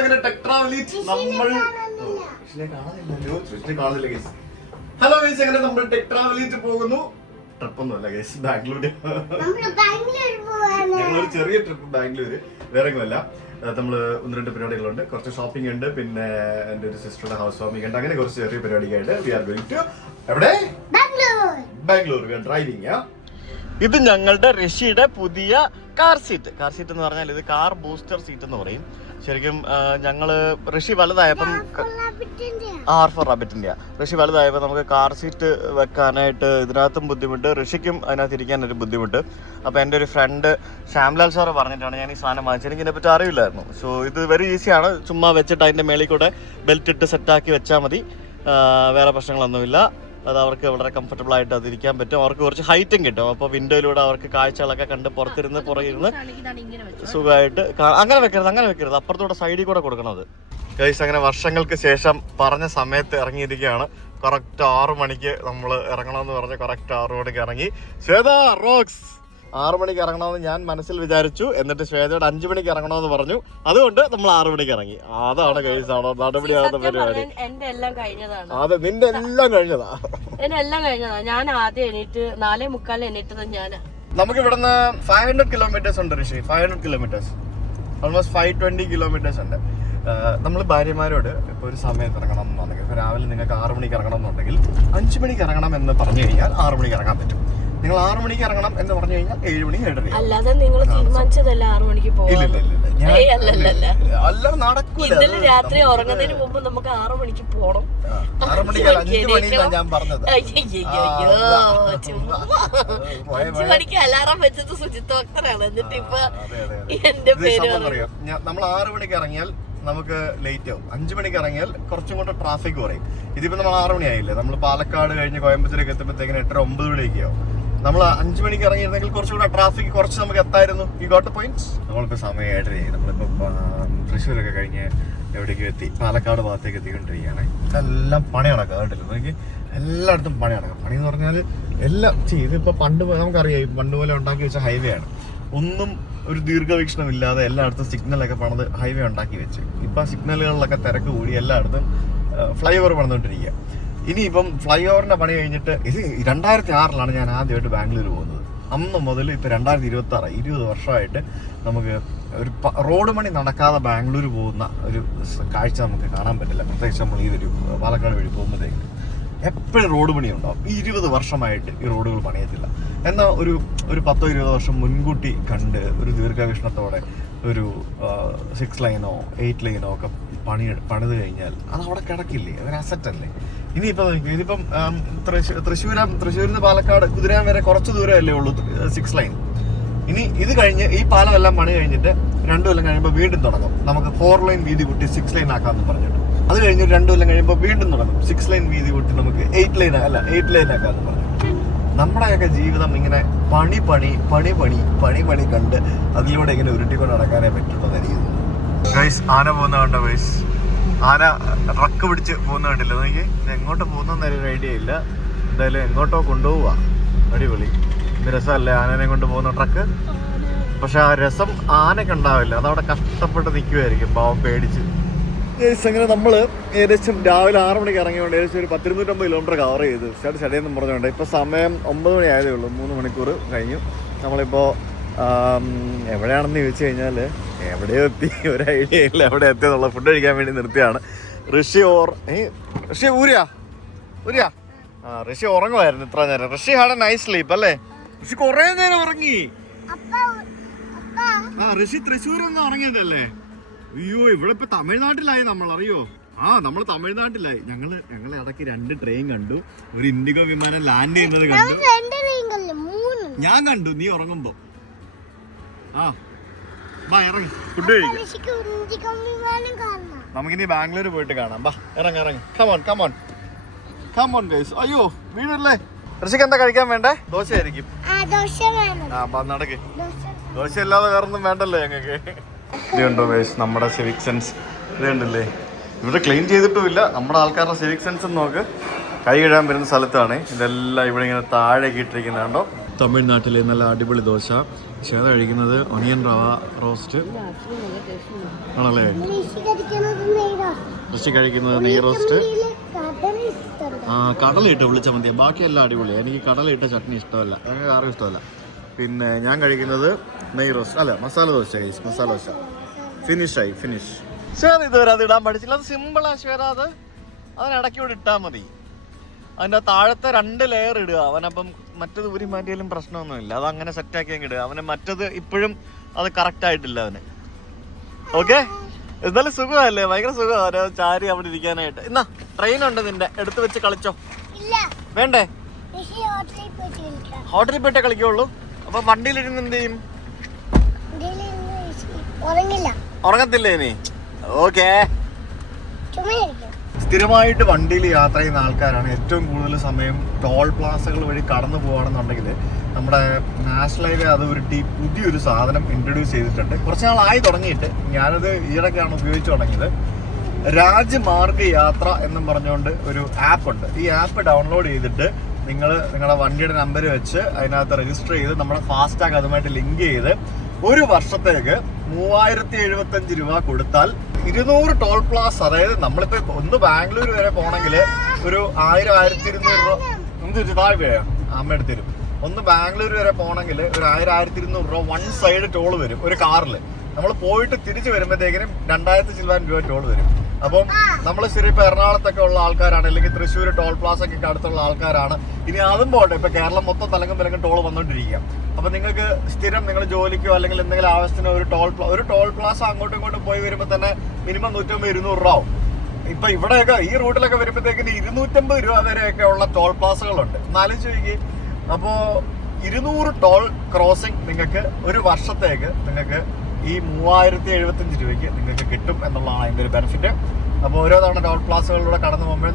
അങ്ങനെ ടെക് ട്രാവലിറ്റ് നമ്മൾ hello guys, അങ്ങനെ നമ്മൾ ടെക് ട്രാവലിറ്റ് പോകുന്നു. ട്രിപ്പൊന്നുമല്ല ഗൈസ്, ബാംഗ്ലൂര്. ഞങ്ങളൊരു ചെറിയ ട്രിപ്പ് ബാംഗ്ലൂര്, വേറെ ഒന്നുമല്ല. നമ്മള് 1-2 പരിപാടികളുണ്ട്, കുറച്ച് ഷോപ്പിംഗ് ഉണ്ട്, പിന്നെ എന്റെ ഒരു സിസ്റ്ററുടെ ഹൗസ് വാമിംഗ് ഉണ്ട്. അങ്ങനെ കുറച്ച് ചെറിയ പരിപാടിക്കായിട്ട് വി ആർ ഗോയിങ് ടു എവിടെ? ബാംഗ്ലൂർ. We are driving. ഇത് ഞങ്ങളുടെ ഋഷിയുടെ പുതിയ കാർ സീറ്റ്. കാർ സീറ്റ് എന്ന് പറഞ്ഞാൽ ഇത് കാർ ബൂസ്റ്റർ സീറ്റ് എന്ന് പറയും. ശരിക്കും ഞങ്ങള് ഋഷി വലുതായപ്പം ഋഷി വലുതായപ്പോൾ നമുക്ക് കാർ സീറ്റ് വെക്കാനായിട്ട് ഇതിനകത്തും ബുദ്ധിമുട്ട്, ഋഷിക്കും അതിനകത്ത് ഇരിക്കാനൊരു ബുദ്ധിമുട്ട്. അപ്പോൾ എൻ്റെ ഒരു ഫ്രണ്ട് ശ്യാംലാൽ സാറ് പറഞ്ഞിട്ടാണ് ഞാൻ ഈ സാധനം വാങ്ങിച്ചത്. എനിക്ക് ഇതിനെപ്പറ്റി അറിയില്ലായിരുന്നു. സോ ഇത് വെരി ഈസിയാണ്, ചുമ്മാ വെച്ചിട്ട് അതിൻ്റെ മേളിൽ കൂടെ ബെൽറ്റ് ഇട്ട് സെറ്റാക്കി വെച്ചാൽ മതി. വേറെ പ്രശ്നങ്ങളൊന്നുമില്ല. അത് അവർക്ക് വളരെ കംഫർട്ടബിൾ ആയിട്ട് അതിരിക്കാൻ പറ്റും. അവർക്ക് കുറച്ച് ഹൈറ്റും കിട്ടും. അപ്പോൾ വിൻഡോയിലൂടെ അവർക്ക് കാഴ്ചകളൊക്കെ കണ്ട് പുറത്തിരുന്ന് പുറകിരുന്ന് സുഖമായിട്ട് അങ്ങനെ വെക്കരുത്, അപ്പുറത്തൂടെ സൈഡിൽ കൂടെ കൊടുക്കണത്. ഗൈസ്, അങ്ങനെ വർഷങ്ങൾക്ക് ശേഷം പറഞ്ഞ സമയത്ത് ഇറങ്ങിയിരിക്കുകയാണ്. കറക്റ്റ് 6 മണിക്ക് നമ്മൾ ഇറങ്ങണമെന്ന് പറഞ്ഞ് കറക്റ്റ് 6 മണിക്ക് ഇറങ്ങി. ശ്വേത റോക്സ് 6 മണിക്ക് ഇറങ്ങണമെന്ന് ഞാൻ മനസ്സിൽ വിചാരിച്ചു. എന്നിട്ട് ശ്വേതയോട് 5 മണിക്ക് ഇറങ്ങണമെന്ന് പറഞ്ഞു. അതുകൊണ്ട് നമ്മൾ 6 മണിക്ക് ഇറങ്ങി. അതാണ് ഗൈസ്, ആണോ നടപടിയാകുന്ന പരിപാടി. അതെ, നിന്റെ എല്ലാം കഴിഞ്ഞതാ. ഞാൻ ആദ്യം എണീറ്റ് 4:45 എണീറ്റത് ഞാൻ. നമുക്ക് ഇവിടുന്ന് 500 കിലോമീറ്റേഴ്സ് ഉണ്ട് ഋഷി. 500 കിലോമീറ്റേഴ്സ്, ഓൾമോസ്റ്റ് 520 കിലോമീറ്റേഴ്സ് ഉണ്ട്. നമ്മൾ ഭാര്യമാരോട് ഇപ്പോൾ ഒരു സമയത്ത് ഇറങ്ങണം എന്നുണ്ടെങ്കിൽ, ഇപ്പോൾ രാവിലെ നിങ്ങൾക്ക് 6 മണിക്ക് ഇറങ്ങണം എന്നുണ്ടെങ്കിൽ 5 മണിക്ക് ഇറങ്ങണം എന്ന് പറഞ്ഞു കഴിഞ്ഞാൽ 6 മണിക്ക് ഇറങ്ങാൻ പറ്റും. നിങ്ങൾ 6 മണിക്ക് ഇറങ്ങണം എന്ന് പറഞ്ഞു കഴിഞ്ഞാൽ 7 മണി 7:30. അല്ലാതെ നിങ്ങൾ തീരുമാനിച്ചതല്ല 6 മണിക്ക് പോകാൻ. അല്ല, നടക്കൂല. രാത്രി ഉറങ്ങുന്നതിന് മുമ്പ് നമുക്ക് 6 മണിക്ക് പോകണം. 6 മണിക്ക് 5 മണിക്കാണ് ഞാൻ പറഞ്ഞത്. 5 മണിക്ക് അലാറം വെച്ചത് സുജിത്ത് ഭക്തനാണ്. എന്നിട്ട് ഇപ്പൊ എന്റെ പേര് നമ്മൾ 6 മണിക്ക് ഇറങ്ങിയാൽ നമുക്ക് ലേറ്റ് ആവും. 5 മണിക്ക് ഇറങ്ങിയാൽ കുറച്ചും കൂടെ ട്രാഫിക് കുറയും. ഇതിപ്പോ നമ്മൾ 6 മണി ആയില്ലേ, നമ്മൾ പാലക്കാട് കഴിഞ്ഞ് കോയമ്പത്തൂരേക്ക് എത്തുമ്പോഴത്തേക്കിന് 8-9 മണിയൊക്കെ ആവും. നമ്മൾ 5 മണിക്ക് ഇറങ്ങിയിരുന്നെങ്കിൽ കുറച്ചുകൂടെ ട്രാഫിക് കുറച്ച് നമുക്ക് എത്തായിരുന്നു. ഈ ഗോട്ട് പോയിന്റ്സ്. നമ്മളിപ്പോൾ സമയം 7:30. നമ്മളിപ്പോൾ തൃശ്ശൂരൊക്കെ കഴിഞ്ഞ് എവിടേക്കും എത്തി, പാലക്കാട് ഭാഗത്തേക്ക് എത്തിക്കൊണ്ടിരിക്കുകയാണ്. ഇതെല്ലാം പണി നടക്കുക കേട്ടില്ല. എനിക്ക് എല്ലായിടത്തും പണി നടക്കുക. പണി എന്ന് പറഞ്ഞാൽ എല്ലാം ഇതിപ്പോൾ നമുക്കറിയാം, പണ്ട് പോലെ ഉണ്ടാക്കി വെച്ച ഹൈവേ ആണ്. ഒന്നും ഒരു ദീർഘവീക്ഷണം ഇല്ലാതെ എല്ലായിടത്തും സിഗ്നലൊക്കെ പണിത് ഹൈവേ ഉണ്ടാക്കി വെച്ച്. ഇപ്പം ആ സിഗ്നലുകളിലൊക്കെ തിരക്ക് കൂടി എല്ലായിടത്തും ഫ്ലൈ ഓവർ പണിതുകൊണ്ടിരിക്കുക. ഇനിയിപ്പം ഫ്ലൈ ഓവറിൻ്റെ പണി കഴിഞ്ഞിട്ട് ഇത് 2006 ഞാൻ ആദ്യമായിട്ട് ബാംഗ്ലൂർ പോകുന്നത്. അന്ന് മുതൽ ഇപ്പോൾ 2026 20 വർഷമായിട്ട് നമുക്ക് ഒരു റോഡ് പണി നടക്കാതെ ബാംഗ്ലൂർ പോകുന്ന ഒരു കാഴ്ച നമുക്ക് കാണാൻ പറ്റില്ല. പ്രത്യേകിച്ച് നമ്മൾ ഈ ഒരു പാലക്കാട് വഴി പോകുമ്പോഴത്തേക്ക് എപ്പോഴും റോഡ് പണി ഉണ്ടാവും. ഈ 20 വർഷമായിട്ട് ഈ റോഡുകൾ പണിയത്തില്ല. എന്നാൽ ഒരു 10-20 വർഷം മുൻകൂട്ടി കണ്ട് ഒരു ദീർഘവീക്ഷണത്തോടെ ഒരു 6 ലൈനോ 8 ലൈനോ ഒക്കെ പണിത് കഴിഞ്ഞാൽ അത് അവിടെ കിടക്കില്ലേ, അതൊരു അസറ്റല്ലേ. ഇതിപ്പം തൃശ്ശൂരിൽ നിന്ന് പാലക്കാട് കുതിരാൻ വരെ കുറച്ച് ദൂരമല്ലേ ഉള്ളൂ 6 ലൈൻ. ഇനി ഇത് കഴിഞ്ഞ് ഈ പാലമെല്ലാം പണി കഴിഞ്ഞിട്ട് 2 കൊല്ലം കഴിയുമ്പോൾ വീണ്ടും തുടങ്ങും. നമുക്ക് 4 ലൈൻ വീതി കൂട്ടി 6 ലൈൻ ആക്കാമെന്ന് പറഞ്ഞിട്ട് അത് കഴിഞ്ഞ് 2 കൊല്ലം കഴിയുമ്പോൾ വീണ്ടും തുടങ്ങും 6 ലൈൻ വീതി കൂട്ടി നമുക്ക് 8 ലൈൻ ആക്കാമെന്ന് പറഞ്ഞു. നമ്മുടെയൊക്കെ ജീവിതം ഇങ്ങനെ പണി കണ്ട് അതിലൂടെ ഇങ്ങനെ ഉരുട്ടിക്കൊണ്ട് നടക്കാനേ പറ്റുള്ളൂ. ഗൈസ്, ആന പോകുന്ന കണ്ടോ ഗൈസ്? ആന ട്രക്ക് പിടിച്ച് പോകുന്ന കണ്ടില്ല. നോക്കി എങ്ങോട്ട് പോകുന്നൊരു ഐഡിയ ഇല്ല. എന്തായാലും എങ്ങോട്ടോ കൊണ്ടുപോവുക. അടിപൊളി. ഇത് രസമല്ലേ ആനനെ കൊണ്ട് പോകുന്ന ട്രക്ക്? പക്ഷെ ആ രസം ആനക്കുണ്ടാവില്ല. അതവിടെ കഷ്ടപ്പെട്ട് നിൽക്കുമായിരിക്കും, പാവം പേടിച്ച്. അങ്ങനെ നമ്മൾ ഏകദേശം രാവിലെ 6 മണിക്ക് ഇറങ്ങിയോണ്ട് ഏകദേശം ഒരു 10-250 കിലോമീറ്റർ കവർ ചെയ്തു. സ്റ്റഡേന്ന് പറഞ്ഞുകൊണ്ട് ഇപ്പോൾ സമയം 9 മണി ആയതേ ഉള്ളൂ. 3 മണിക്കൂർ കഴിഞ്ഞു. നമ്മളിപ്പോൾ എവിടെയാണെന്ന് ചോദിച്ചു കഴിഞ്ഞാൽ എവിടെയോ എത്തി, ഒരു ഐഡിയ ഇല്ല എവിടെ എത്തിയെന്നുള്ള. ഫുഡ് കഴിക്കാൻ വേണ്ടി നിർത്തിയാണ്. ഋഷി ഊരിയാ ഋഷി ഉറങ്ങുമായിരുന്നു ഇത്ര നേരം. ഋഷി ഹാഡ് എ നൈസ് സ്ലീപ്പ് അല്ലേ? ഋഷി കുറേ നേരം ഉറങ്ങി. ഋഷി തൃശ്ശൂരൊന്നും ഉറങ്ങിയതല്ലേ? അയ്യോ, ഇവിടെ ഇപ്പൊ തമിഴ്നാട്ടിലായി നമ്മൾ, അറിയോ? നമ്മൾ തമിഴ്നാട്ടിലായി. ഞങ്ങള് ഇടയ്ക്ക് 2 ട്രെയിൻ കണ്ടു, ഒരു ഇൻഡിഗോ വിമാനം ലാൻഡ് ചെയ്യുന്നത് കണ്ടു. ഞാൻ കണ്ടു നീ ഉറങ്ങുമ്പോ. ഫുഡ് കഴിക്കാം. നമുക്കിനി ബാംഗ്ലൂർ പോയിട്ട് കാണാം. ഇറങ്ങി. Come on guys. അയ്യോ, വീടല്ലേ? ഋഷിക്ക് എന്താ കഴിക്കാൻ വേണ്ടേ? ദോശ ആയിരിക്കും. നടക്ക്. ദോശ അല്ലാതെ വേറൊന്നും വേണ്ടല്ലോ ഞങ്ങൾക്ക്. ഇതുണ്ടോ ഗൈസ് നമ്മുടെ സിവിക് സെൻസ്? ഇത് കണ്ടില്ലേ? ഇവിടെ ക്ലീൻ ചെയ്തിട്ടുമില്ല. നമ്മുടെ ആൾക്കാരുടെ സിവിക് സെൻസ് നോക്ക്. കൈ ഇടാൻ വരുന്ന സ്ഥലത്താണ് ഇതെല്ലാം. ഇവിടെ ഇങ്ങനെ താഴേക്ക് ഇട്ടിരിക്കുന്നത് കണ്ടോ? തമിഴ്നാട്ടിലെ നല്ല അടിപൊളി ദോശ. ശ്വേത കഴിക്കുന്നത് ഒനിയൻ റവ റോസ്റ്റ് ആണല്ലേ. ഋഷി കഴിക്കുന്നത് നെയ് റോസ്റ്റ്. കടലിട്ട് വിളിച്ച മതി, ബാക്കിയെല്ലാം അടിപൊളിയാണ്. എനിക്ക് കടലിട്ട ചട്നി ഇഷ്ടമല്ല, അങ്ങനെ ആർക്കും ഇഷ്ടമല്ല. പിന്നെ ഞാൻ കഴിക്കുന്നത് നെയ് റോസ്റ്റ് അല്ല മസാല ദോശ. മസാല ദോശ ഫിനിഷ്. ശ്വേത ഇതുവരെ അത് ഇടാൻ പഠിച്ചില്ല. അത് സിമ്പിളാ ശ്വേത. അതിനിടയ്ക്കൂടെ ഇട്ടാൽ മതി. അതിൻ്റെ താഴത്തെ 2 ലെയർ ഇടുക. അവനപ്പം മറ്റത് ഊരി മാറ്റിയാലും പ്രശ്നമൊന്നുമില്ല. അത് അങ്ങനെ സെറ്റാക്കി അങ്ങ് ഇടുക. അവന് മറ്റത് ഇപ്പോഴും അത് കറക്റ്റ് ആയിട്ടില്ല അവന്. ഓക്കെ, എന്നാലും സുഖമല്ലേ, ഭയങ്കര സുഖമാണ് ചാരി അവിടെ ഇരിക്കാനായിട്ട്. എന്നാ ട്രെയിൻ ഉണ്ട് നിന്റെ, എടുത്ത് വെച്ച് കളിച്ചോ. വേണ്ടേ? ഹോട്ടലിൽ പോയിട്ടേ കളിക്കുള്ളൂ. അപ്പൊ വണ്ടിയിലിരുന്ന് എന്ത് ചെയ്യും? ഉറങ്ങത്തില്ലേ നീ? ഓക്കെ. സ്ഥിരമായിട്ട് വണ്ടിയിൽ യാത്ര ചെയ്യുന്ന ആൾക്കാരാണ് ഏറ്റവും കൂടുതൽ സമയം ടോൾ പ്ലാസകൾ വഴി കടന്നു പോകുകയാണെന്നുണ്ടെങ്കിൽ നമ്മുടെ നാഷണൽ ഹൈവേ അത് പുതിയൊരു സാധനം ഇൻട്രൊഡ്യൂസ് ചെയ്തിട്ടുണ്ട്. കുറച്ച് നാളായി തുടങ്ങിയിട്ട്. ഞാനത് ഈയിടയ്ക്കാണ് ഉപയോഗിച്ച് തുടങ്ങിയത്. രാജ്മാർഗ യാത്ര എന്നും പറഞ്ഞുകൊണ്ട് ഒരു ആപ്പ് ഉണ്ട്. ഈ ആപ്പ് ഡൗൺലോഡ് ചെയ്തിട്ട് നിങ്ങളുടെ വണ്ടിയുടെ നമ്പർ വെച്ച് അതിനകത്ത് രജിസ്റ്റർ ചെയ്ത് നമ്മുടെ ഫാസ്ടാഗ് അതുമായിട്ട് ലിങ്ക് ചെയ്ത് ഒരു വർഷത്തേക്ക് 3075 രൂപ കൊടുത്താൽ 200 ടോൾ പ്ലാസ്. അതായത് നമ്മളിപ്പോ ഒന്ന് ബാംഗ്ലൂർ വരെ പോകണമെങ്കിൽ ഒരു 1000-1200 രൂപ എന്ത് താഴെ അമ്മ എടുത്തരും. ഒന്ന് ബാംഗ്ലൂർ വരെ പോകണമെങ്കിൽ ഒരു 1000-1200 രൂപ 1 സൈഡ് ടോൾ വരും ഒരു കാറിൽ. നമ്മൾ പോയിട്ട് തിരിച്ചു വരുമ്പോഴത്തേക്കിനും 2000 ചില്ലാൻ രൂപ ടോൾ വരും. അപ്പം നമ്മൾ ശരി ഇപ്പൊ എറണാകുളത്തൊക്കെ ഉള്ള ആൾക്കാരാണ്, അല്ലെങ്കിൽ തൃശ്ശൂർ ടോൾ പ്ലാസ ഒക്കെ അടുത്തുള്ള ആൾക്കാരാണ്. ഇനി അതും പോട്ടെ, ഇപ്പൊ കേരളം മൊത്തം തലങ്കം ടോൾ വന്നോണ്ടിരിക്കുക. അപ്പൊ നിങ്ങൾക്ക് സ്ഥിരം നിങ്ങൾ ജോലിക്കോ അല്ലെങ്കിൽ എന്തെങ്കിലും ആവശ്യത്തിന് ഒരു ടോൾ പ്ലാസ അങ്ങോട്ടും ഇങ്ങോട്ടും പോയി വരുമ്പോൾ തന്നെ മിനിമം 150-200 രൂപ ആവും. ഇപ്പൊ ഇവിടെയൊക്കെ ഈ റൂട്ടിലൊക്കെ വരുമ്പോഴത്തേക്കിന് 250 രൂപ വരെയൊക്കെ ഉള്ള ടോൾ പ്ലാസകളുണ്ട്. എന്നാലും ചോദിക്കുക. അപ്പോ 200 ടോൾ ക്രോസിംഗ് നിങ്ങൾക്ക് ഒരു വർഷത്തേക്ക് നിങ്ങൾക്ക് ഈ 3075 രൂപയ്ക്ക് നിങ്ങൾക്ക് കിട്ടും എന്നുള്ളതാണ് അതിൻ്റെ ഒരു ബെനിഫിറ്റ്. അപ്പോൾ ഓരോ തവണ ടോൾ പ്ലാസകളിലൂടെ കടന്നു പോകുമ്പോഴും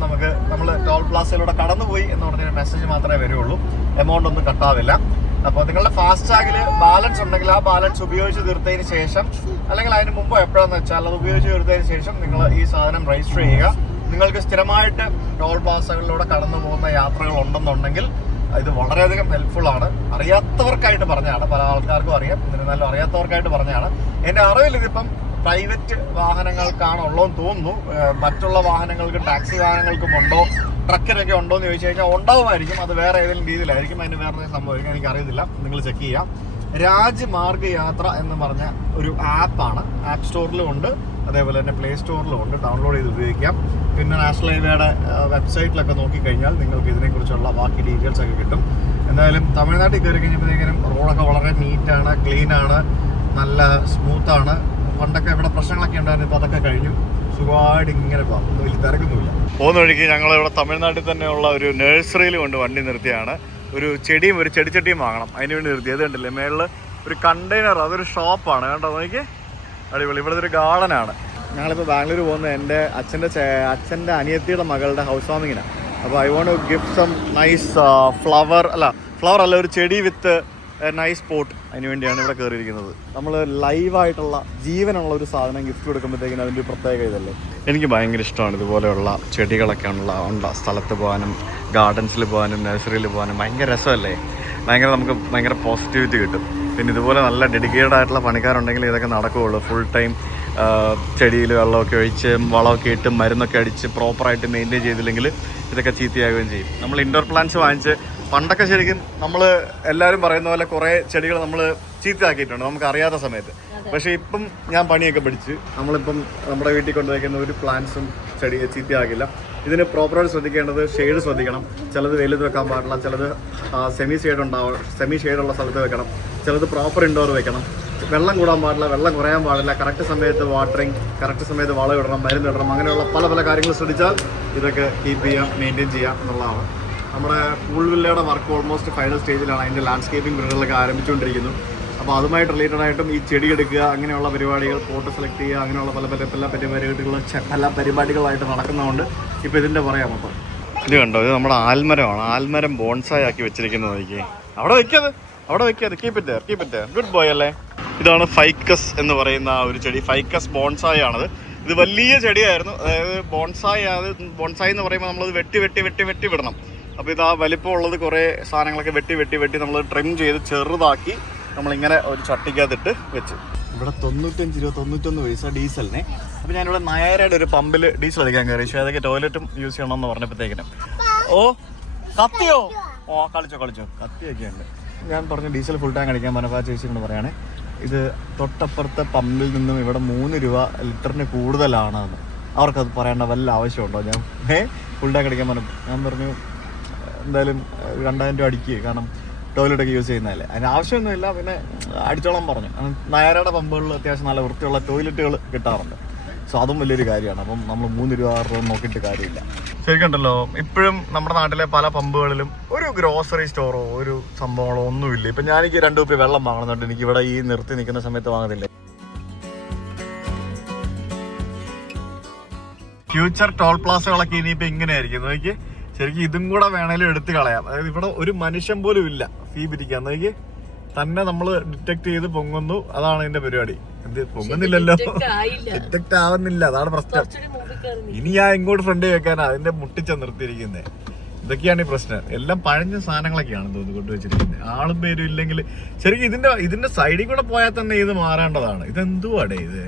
നമ്മൾ ടോൾ പ്ലാസയിലൂടെ കടന്നുപോയി എന്ന് പറഞ്ഞൊരു മെസ്സേജ് മാത്രമേ വരുള്ളൂ. എമൗണ്ട് ഒന്നും കട്ടാവില്ല. അപ്പോൾ നിങ്ങളുടെ ഫാസ്ടാഗിൽ ബാലൻസ് ഉണ്ടെങ്കിൽ ആ ബാലൻസ് ഉപയോഗിച്ച് തീർത്തതിന് ശേഷം, അല്ലെങ്കിൽ അതിന് മുമ്പ് എപ്പോഴാന്ന് വെച്ചാൽ അത് ഉപയോഗിച്ച് തീർത്തതിന് ശേഷം നിങ്ങൾ ഈ സാധനം രജിസ്റ്റർ ചെയ്യുക. നിങ്ങൾക്ക് സ്ഥിരമായിട്ട് ടോൾ പ്ലാസകളിലൂടെ കടന്നു പോകുന്ന യാത്രകൾ ഉണ്ടെന്നുണ്ടെങ്കിൽ ഇത് വളരെയധികം ഹെൽപ്ഫുൾ ആണ്. അറിയാത്തവർക്കായിട്ട് പറഞ്ഞതാണ്, പല ആൾക്കാർക്കും അറിയാം, എന്നിരുന്നാലും അറിയാത്തവർക്കായിട്ട് പറഞ്ഞതാണ്. എൻ്റെ അറിവിൽ ഇതിപ്പം പ്രൈവറ്റ് വാഹനങ്ങൾക്കാണ് ഉള്ളതെന്ന് തോന്നുന്നു. മറ്റുള്ള വാഹനങ്ങൾക്കും ടാക്സി വാഹനങ്ങൾക്കും ഉണ്ടോ, ട്രക്കിനൊക്കെ ഉണ്ടോ എന്ന് ചോദിച്ചു കഴിഞ്ഞാൽ ഉണ്ടാവുമായിരിക്കും. അത് വേറെ ഏതെങ്കിലും രീതിയിലായിരിക്കും, അതിന് വേറെ സംഭവിക്കും, എനിക്കറിയത്തില്ല. നിങ്ങൾ ചെക്ക് ചെയ്യാം. രാജ്മാർഗ യാത്ര എന്ന് പറഞ്ഞ ഒരു ആപ്പാണ്. ആപ്പ് സ്റ്റോറിലും ഉണ്ട്, അതേപോലെ തന്നെ പ്ലേ സ്റ്റോറിലും ഉണ്ട്. ഡൗൺലോഡ് ചെയ്ത് ഉപയോഗിക്കാം. പിന്നെ നാഷണൽ ഹൈവേയുടെ വെബ്സൈറ്റിലൊക്കെ നോക്കിക്കഴിഞ്ഞാൽ നിങ്ങൾക്ക് ഇതിനെക്കുറിച്ചുള്ള ബാക്കി ഡീറ്റെയിൽസ് ഒക്കെ കിട്ടും. എന്തായാലും തമിഴ്നാട്ടിൽ കയറി കഴിഞ്ഞപ്പോഴത്തേക്കും റോഡൊക്കെ വളരെ നീറ്റാണ്, ക്ലീനാണ്, നല്ല സ്മൂത്താണ്. പണ്ടൊക്കെ ഇവിടെ പ്രശ്നങ്ങളൊക്കെ ഉണ്ടായിരുന്നു, ഇപ്പോൾ അതൊക്കെ കഴിഞ്ഞു. സുഖമായിട്ട് ഇങ്ങനെ പോകാം, വലിയ തിരക്കൊന്നുമില്ല. പോകുന്ന വഴിക്ക് ഞങ്ങളിവിടെ തമിഴ്നാട്ടിൽ തന്നെയുള്ള ഒരു നഴ്സറിയിൽ കൊണ്ട് വണ്ടി നിർത്തിയാണ്. ഒരു ചെടിയും ഒരു ചെടിച്ചട്ടിയും വാങ്ങണം, അതിന് വേണ്ടി നിർത്തി. അത് കണ്ടില്ലേ മേളിൽ ഒരു കണ്ടെയ്നർ, അതൊരു ഷോപ്പാണ് കേട്ടോ. നോക്കി അടിപൊളി. ഇവിടുത്തെ ഒരു ഗാർഡനാണ്. ഞങ്ങളിപ്പോൾ ബാംഗ്ലൂർ പോകുന്നത് എൻ്റെ അച്ഛൻ്റെ അനിയത്തിയുടെ മകളുടെ ഹൗസ് വാമിങ്ങിനാണ്. അപ്പോൾ I want to gift some nice flower അല്ല ഒരു ചെടി വിത്ത് നൈസ് പോട്ട്. അതിന് വേണ്ടിയാണ് ഇവിടെ കയറിയിരിക്കുന്നത്. നമ്മൾ ലൈവായിട്ടുള്ള ജീവനുള്ള ഒരു സാധനം ഗിഫ്റ്റ് കൊടുക്കുമ്പോഴത്തേക്കിനും അതിൻ്റെ ഒരു പ്രത്യേക ഇതല്ലേ. എനിക്ക് ഭയങ്കര ഇഷ്ടമാണ് ഇതുപോലെയുള്ള ചെടികളൊക്കെ ഉള്ള സ്ഥലത്ത് പോകാനും ഗാർഡൻസിൽ പോകാനും നഴ്സറിയിൽ പോകാനും. ഭയങ്കര രസമല്ലേ, നമുക്ക് ഭയങ്കര പോസിറ്റിവിറ്റി കിട്ടും. പിന്നെ ഇതുപോലെ നല്ല ഡെഡിക്കേറ്റഡ് ആയിട്ടുള്ള പണിക്കാരുണ്ടെങ്കിൽ ഇതൊക്കെ നടക്കുകയുള്ളൂ. ഫുൾ ടൈം ചെടിയിൽ വെള്ളമൊക്കെ ഒഴിച്ച് വളമൊക്കെ ഇട്ട് മരുന്നൊക്കെ അടിച്ച് പ്രോപ്പറായിട്ട് മെയിൻറ്റെയിൻ ചെയ്തില്ലെങ്കിൽ ഇതൊക്കെ ചീത്തയാകുകയും ചെയ്യും. നമ്മൾ ഇൻഡോർ പ്ലാന്റ്സ് വാങ്ങിച്ച് പണ്ടൊക്കെ ശരിക്കും നമ്മൾ എല്ലാവരും പറയുന്ന പോലെ കുറേ ചെടികൾ നമ്മൾ ചീത്തയാക്കിയിട്ടുണ്ട് നമുക്ക് അറിയാത്ത സമയത്ത്. പക്ഷേ ഇപ്പം ഞാൻ പണിയൊക്കെ പിടിച്ച് നമ്മളിപ്പം നമ്മുടെ വീട്ടിൽ കൊണ്ടുവയ്ക്കുന്ന ഒരു പ്ലാന്റ്സും ചീത്തയാകില്ല. ഇതിന് പ്രോപ്പറായിട്ട് ശ്രദ്ധിക്കേണ്ടത് ഷെയ്ഡ് ശ്രദ്ധിക്കണം. ചിലത് വെയിലത്ത് വെക്കാൻ പാടില്ല, ചിലത് സെമി ഷെയ്ഡുള്ള സ്ഥലത്ത് വെക്കണം, ചിലത് പ്രോപ്പർ ഇൻഡോർ വെക്കണം. വെള്ളം കൂടാൻ പാടില്ല, വെള്ളം കുറയാൻ പാടില്ല, കറക്റ്റ് സമയത്ത് വാട്ടറിങ്, കറക്റ്റ് സമയത്ത് വളം ഇടണം, മരുന്നിടണം. അങ്ങനെയുള്ള പല കാര്യങ്ങൾ ശ്രദ്ധിച്ചാൽ ഇതൊക്കെ കീപ്പ് ചെയ്യാം, മെയിൻറ്റെയിൻ ചെയ്യാം എന്നുള്ളതാണ്. നമ്മുടെ പൂൾ വില്ലയുടെ വർക്ക് ഓൾമോസ്റ്റ് ഫൈനൽ സ്റ്റേജിലാണ്. അതിൻ്റെ ലാൻഡ്സ്കേപ്പിംഗ് പരിപാടികളൊക്കെ ആരംഭിച്ചുകൊണ്ടിരിക്കുന്നു. അപ്പോൾ അതുമായിട്ട് റിലേറ്റഡ് ആയിട്ടും ഈ ചെടി എടുക്കുക, അങ്ങനെയുള്ള പരിപാടികൾ, പോട്ട് സെലക്ട് ചെയ്യുക, അങ്ങനെയുള്ള പല പരിപാടികളായിട്ട് നടക്കുന്നതുകൊണ്ട് ഇപ്പോൾ ഇതിൻ്റെ പറയാം മൊത്തം. ഇത് കണ്ടോ, ഇത് നമ്മുടെ ആൽമരമാണ്. ആൽമരം ബോൺസായി ആക്കി വെച്ചിരിക്കുന്നത്. നോക്കി അവിടെ വെക്കാതെ കീപ്പ് ഇറ്റ് ഗുഡ് ബോയ് അല്ലേ. ഇതാണ് ഫൈക്കസ് എന്ന് പറയുന്ന ഒരു ചെടി. ഫൈക്കസ് ബോൺസായി ആണത്. ഇത് വലിയ ചെടിയായിരുന്നു. അതായത് ബോൺസായി എന്ന് പറയുമ്പോൾ നമ്മളത് വെട്ടി വിടണം. അപ്പോൾ ഇത് ആ വലിപ്പമുള്ളത് കുറേ സാധനങ്ങളൊക്കെ വെട്ടി നമ്മൾ ട്രിം ചെയ്ത് ചെറുതാക്കി നമ്മളിങ്ങനെ ഒരു ചട്ടിക്കകത്തിട്ട് വെച്ച്. ഇവിടെ 95 രൂപ 91 പൈസ ഡീസലിനെ. അപ്പോൾ ഞാനിവിടെ നയാരയുടെ ഒരു പമ്പിൽ ഡീസൽ അടിക്കാൻ കയറി. പക്ഷേ അതൊക്കെ ടോയ്ലറ്റും യൂസ് ചെയ്യണമെന്ന് പറഞ്ഞപ്പോഴത്തേക്കിനും ഓ കത്തിയോ കളിച്ചോ കത്തിയൊക്കെ ഉണ്ട്. ഞാൻ പറഞ്ഞു ഡീസൽ ഫുൾ ടാങ്ക് അടിക്കാൻ പറഞ്ഞപ്പോൾ ആ ചേച്ചി കൊണ്ട് പറയുകയാണെ ഇത് തൊട്ടപ്പുറത്തെ പമ്പിൽ നിന്നും ഇവിടെ 3 രൂപ ലിറ്ററിന് കൂടുതലാണെന്ന്. അവർക്കത് പറയേണ്ട വല്ല ആവശ്യമുണ്ടോ? ഞാൻ ഫുൾ ടാങ്ക് അടിക്കാൻ പറഞ്ഞു. ഞാൻ പറഞ്ഞു എന്തായാലും 2000 രൂപ അടിക്കുക, കാരണം ടോയ്ലറ്റൊക്കെ യൂസ് ചെയ്യുന്നതല്ലേ, അതിന് ആവശ്യമൊന്നുമില്ല, പിന്നെ അടിച്ചോളം പറഞ്ഞു. നയാരയുടെ പമ്പുകളിൽ അത്യാവശ്യം നല്ല വൃത്തിയുള്ള ടോയ്ലറ്റുകൾ കിട്ടാറുണ്ട്. സോ അതും വലിയൊരു കാര്യമാണ്. അപ്പം നമ്മൾ 3 രൂപ 6 രൂപ നോക്കിയിട്ട് കാര്യമില്ല. ശരിക്കുണ്ടല്ലോ, ഇപ്പോഴും നമ്മുടെ നാട്ടിലെ പല പമ്പുകളിലും ഒരു ഗ്രോസറി സ്റ്റോറോ ഒരു സംഭവങ്ങളോ ഒന്നുമില്ല. ഇപ്പം ഞാനെനിക്ക് 2 രൂപ വെള്ളം വാങ്ങുന്നുണ്ട്, എനിക്ക് ഇവിടെ ഈ നിർത്തി നിൽക്കുന്ന സമയത്ത് വാങ്ങുന്നില്ല. ഫ്യൂച്ചർ ടോൾ പ്ലാസകളൊക്കെ ഇനിയിപ്പോൾ ഇങ്ങനെയായിരിക്കും നോക്കി. ശരിക്കും ഇതും കൂടെ വേണേലും എടുത്ത് കളയാം. അതായത് ഇവിടെ ഒരു മനുഷ്യൻ പോലും ഇല്ല ഫീ പിരിക്കാൻ. നോക്കി തന്നെ നമ്മൾ ഡിറ്റക്ട് ചെയ്ത് പൊങ്ങുന്നു, അതാണ് ഇതിന്റെ പരിപാടി. എന്ത് പൊങ്ങുന്നില്ലല്ലോ, ഡിറ്റക്ട് ആവുന്നില്ല, അതാണ് പ്രശ്നം. ഇനി ഞാൻ ഇങ്ങോട്ട് ഫ്രണ്ട് വെക്കാനാ അതിന്റെ മുട്ടിച്ച നിർത്തിയിരിക്കുന്നത്. ഇതൊക്കെയാണ് ഈ പ്രശ്നം. എല്ലാം പഴഞ്ഞ സാധനങ്ങളൊക്കെയാണ് തോന്നുന്നു കൊണ്ടുവച്ചിരിക്കുന്നത്. ആളും പേരും ഇല്ലെങ്കിൽ ശരിക്കും ഇതിന്റെ സൈഡിൽ കൂടെ പോയാൽ തന്നെ ഇത് മാറേണ്ടതാണ്. ഇതെന്തുവാടേ ഇത്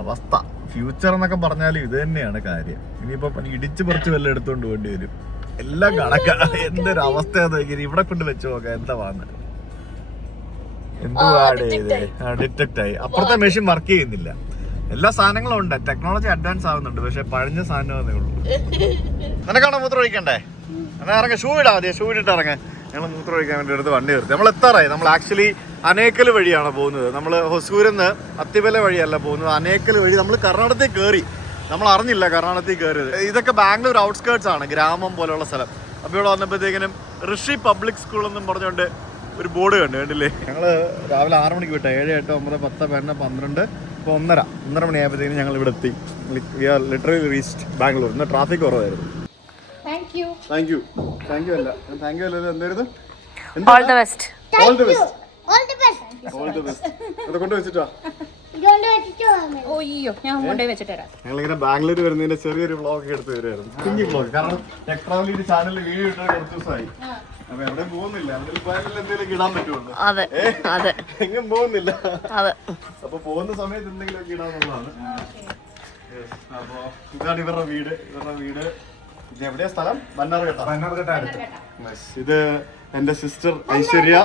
അവസ്ഥ? ഫ്യൂച്ചർ എന്നൊക്കെ പറഞ്ഞാൽ ഇത് തന്നെയാണ് കാര്യം. ഇനിയിപ്പോ ഇടിച്ചു പറിച്ച് വല്ല എടുത്തോണ്ട് വേണ്ടി വരും. എല്ലാം കണക്കാ. എന്തൊരു അവസ്ഥയാന്ന് നോക്കി ഇവിടെ കൊണ്ട് വെച്ച് നോക്കാം എന്താ വന്നത്. എന്തുവാടേ ഇത്? ഡിറ്റക്ട് ആയി. അപ്പുറത്തെ മെഷീൻ വർക്ക് ചെയ്യുന്നില്ല. എല്ലാ സാധനങ്ങളും ഉണ്ട്, ടെക്നോളജി അഡ്വാൻസ് ആവുന്നുണ്ട്, പക്ഷെ പഴഞ്ഞ സാധനമേ ഉള്ളൂ. നിനക്കാണോ മൂത്രം ഒഴിക്കണ്ടേ? എന്നാൽ ഇറങ്ങ, ഷൂ ഇടാ മതിയെ, ഷൂ ഇട്ടിട്ട് ഇറങ്ങ. ഞങ്ങൾ മൂത്രം ഒഴിക്കാൻ വേണ്ടി എടുത്ത് വണ്ടി നിർത്തി. നമ്മൾ എത്താറായി. നമ്മൾ ആക്ച്വലി അനേക്കൽ വഴിയാണ് പോകുന്നത്. നമ്മൾ ഹൊസൂരിന്ന് അത്തിവല വഴിയല്ല പോകുന്നത്, അനേക്കൽ വഴി. നമ്മൾ കർണാടകത്തിൽ കയറി, നമ്മൾ അറിഞ്ഞില്ല കർണാടകത്തിൽ കയറിയത്. ഇതൊക്കെ ബാംഗ്ലൂർ ഔട്ട്സ്കേർട്സ് ആണ്, ഗ്രാമം പോലെയുള്ള സ്ഥലം. അപ്പോൾ ഇവിടെ വന്നപ്പോഴത്തേക്കിനും ഋഷി പബ്ലിക് സ്കൂൾ എന്നും പറഞ്ഞുകൊണ്ട് ഒരു ബോർഡ് കണ്ടില്ലേ. ഞങ്ങൾ രാവിലെ 6 മണിക്ക് വിട്ടു. 7, 8, 9, 10, 12, 12, ഇപ്പോൾ 1:30 മണിയായപ്പോഴത്തേക്കും ഞങ്ങൾ ഇവിടെ എത്തി. We are literally reached Bangalore. ഇന്ന് ട്രാഫിക് കുറവായിരുന്നു. താങ്ക് യു അല്ല എന്തായിരുന്നു? All the best. അത് കൊണ്ടുവച്ചിട്ടാ ഞങ്ങളിങ്ങനെ ബാംഗ്ലൂർ വരുന്നതിന്റെ ചെറിയൊരു വ്ളോഗ് എടുത്ത് വരുമായിരുന്നു. കുഞ്ഞു വ്ളോഗ്, കാരണം ടെക് ട്രാവലിന്റെ ചാനലിൽ വീഡിയോ ഇട്ട് കുറച്ച് ദിവസമായി. അപ്പൊ എവിടെ പോകുന്നില്ല, എന്തെങ്കിലും ഇടാൻ പറ്റുള്ളൂ. എങ്ങും പോകുന്നില്ല. അപ്പൊ പോകുന്ന സമയത്ത് എന്തെങ്കിലുമൊക്കെ ഇടാന്നുള്ളതാണ്. അപ്പൊ ഇതാണ് ഇവരുടെ വീട്. ഇത് എവിടെയാ സ്ഥലം? ബന്നാർഘട്ട. ഇത് എന്റെ സിസ്റ്റർ ഐശ്വര്യ,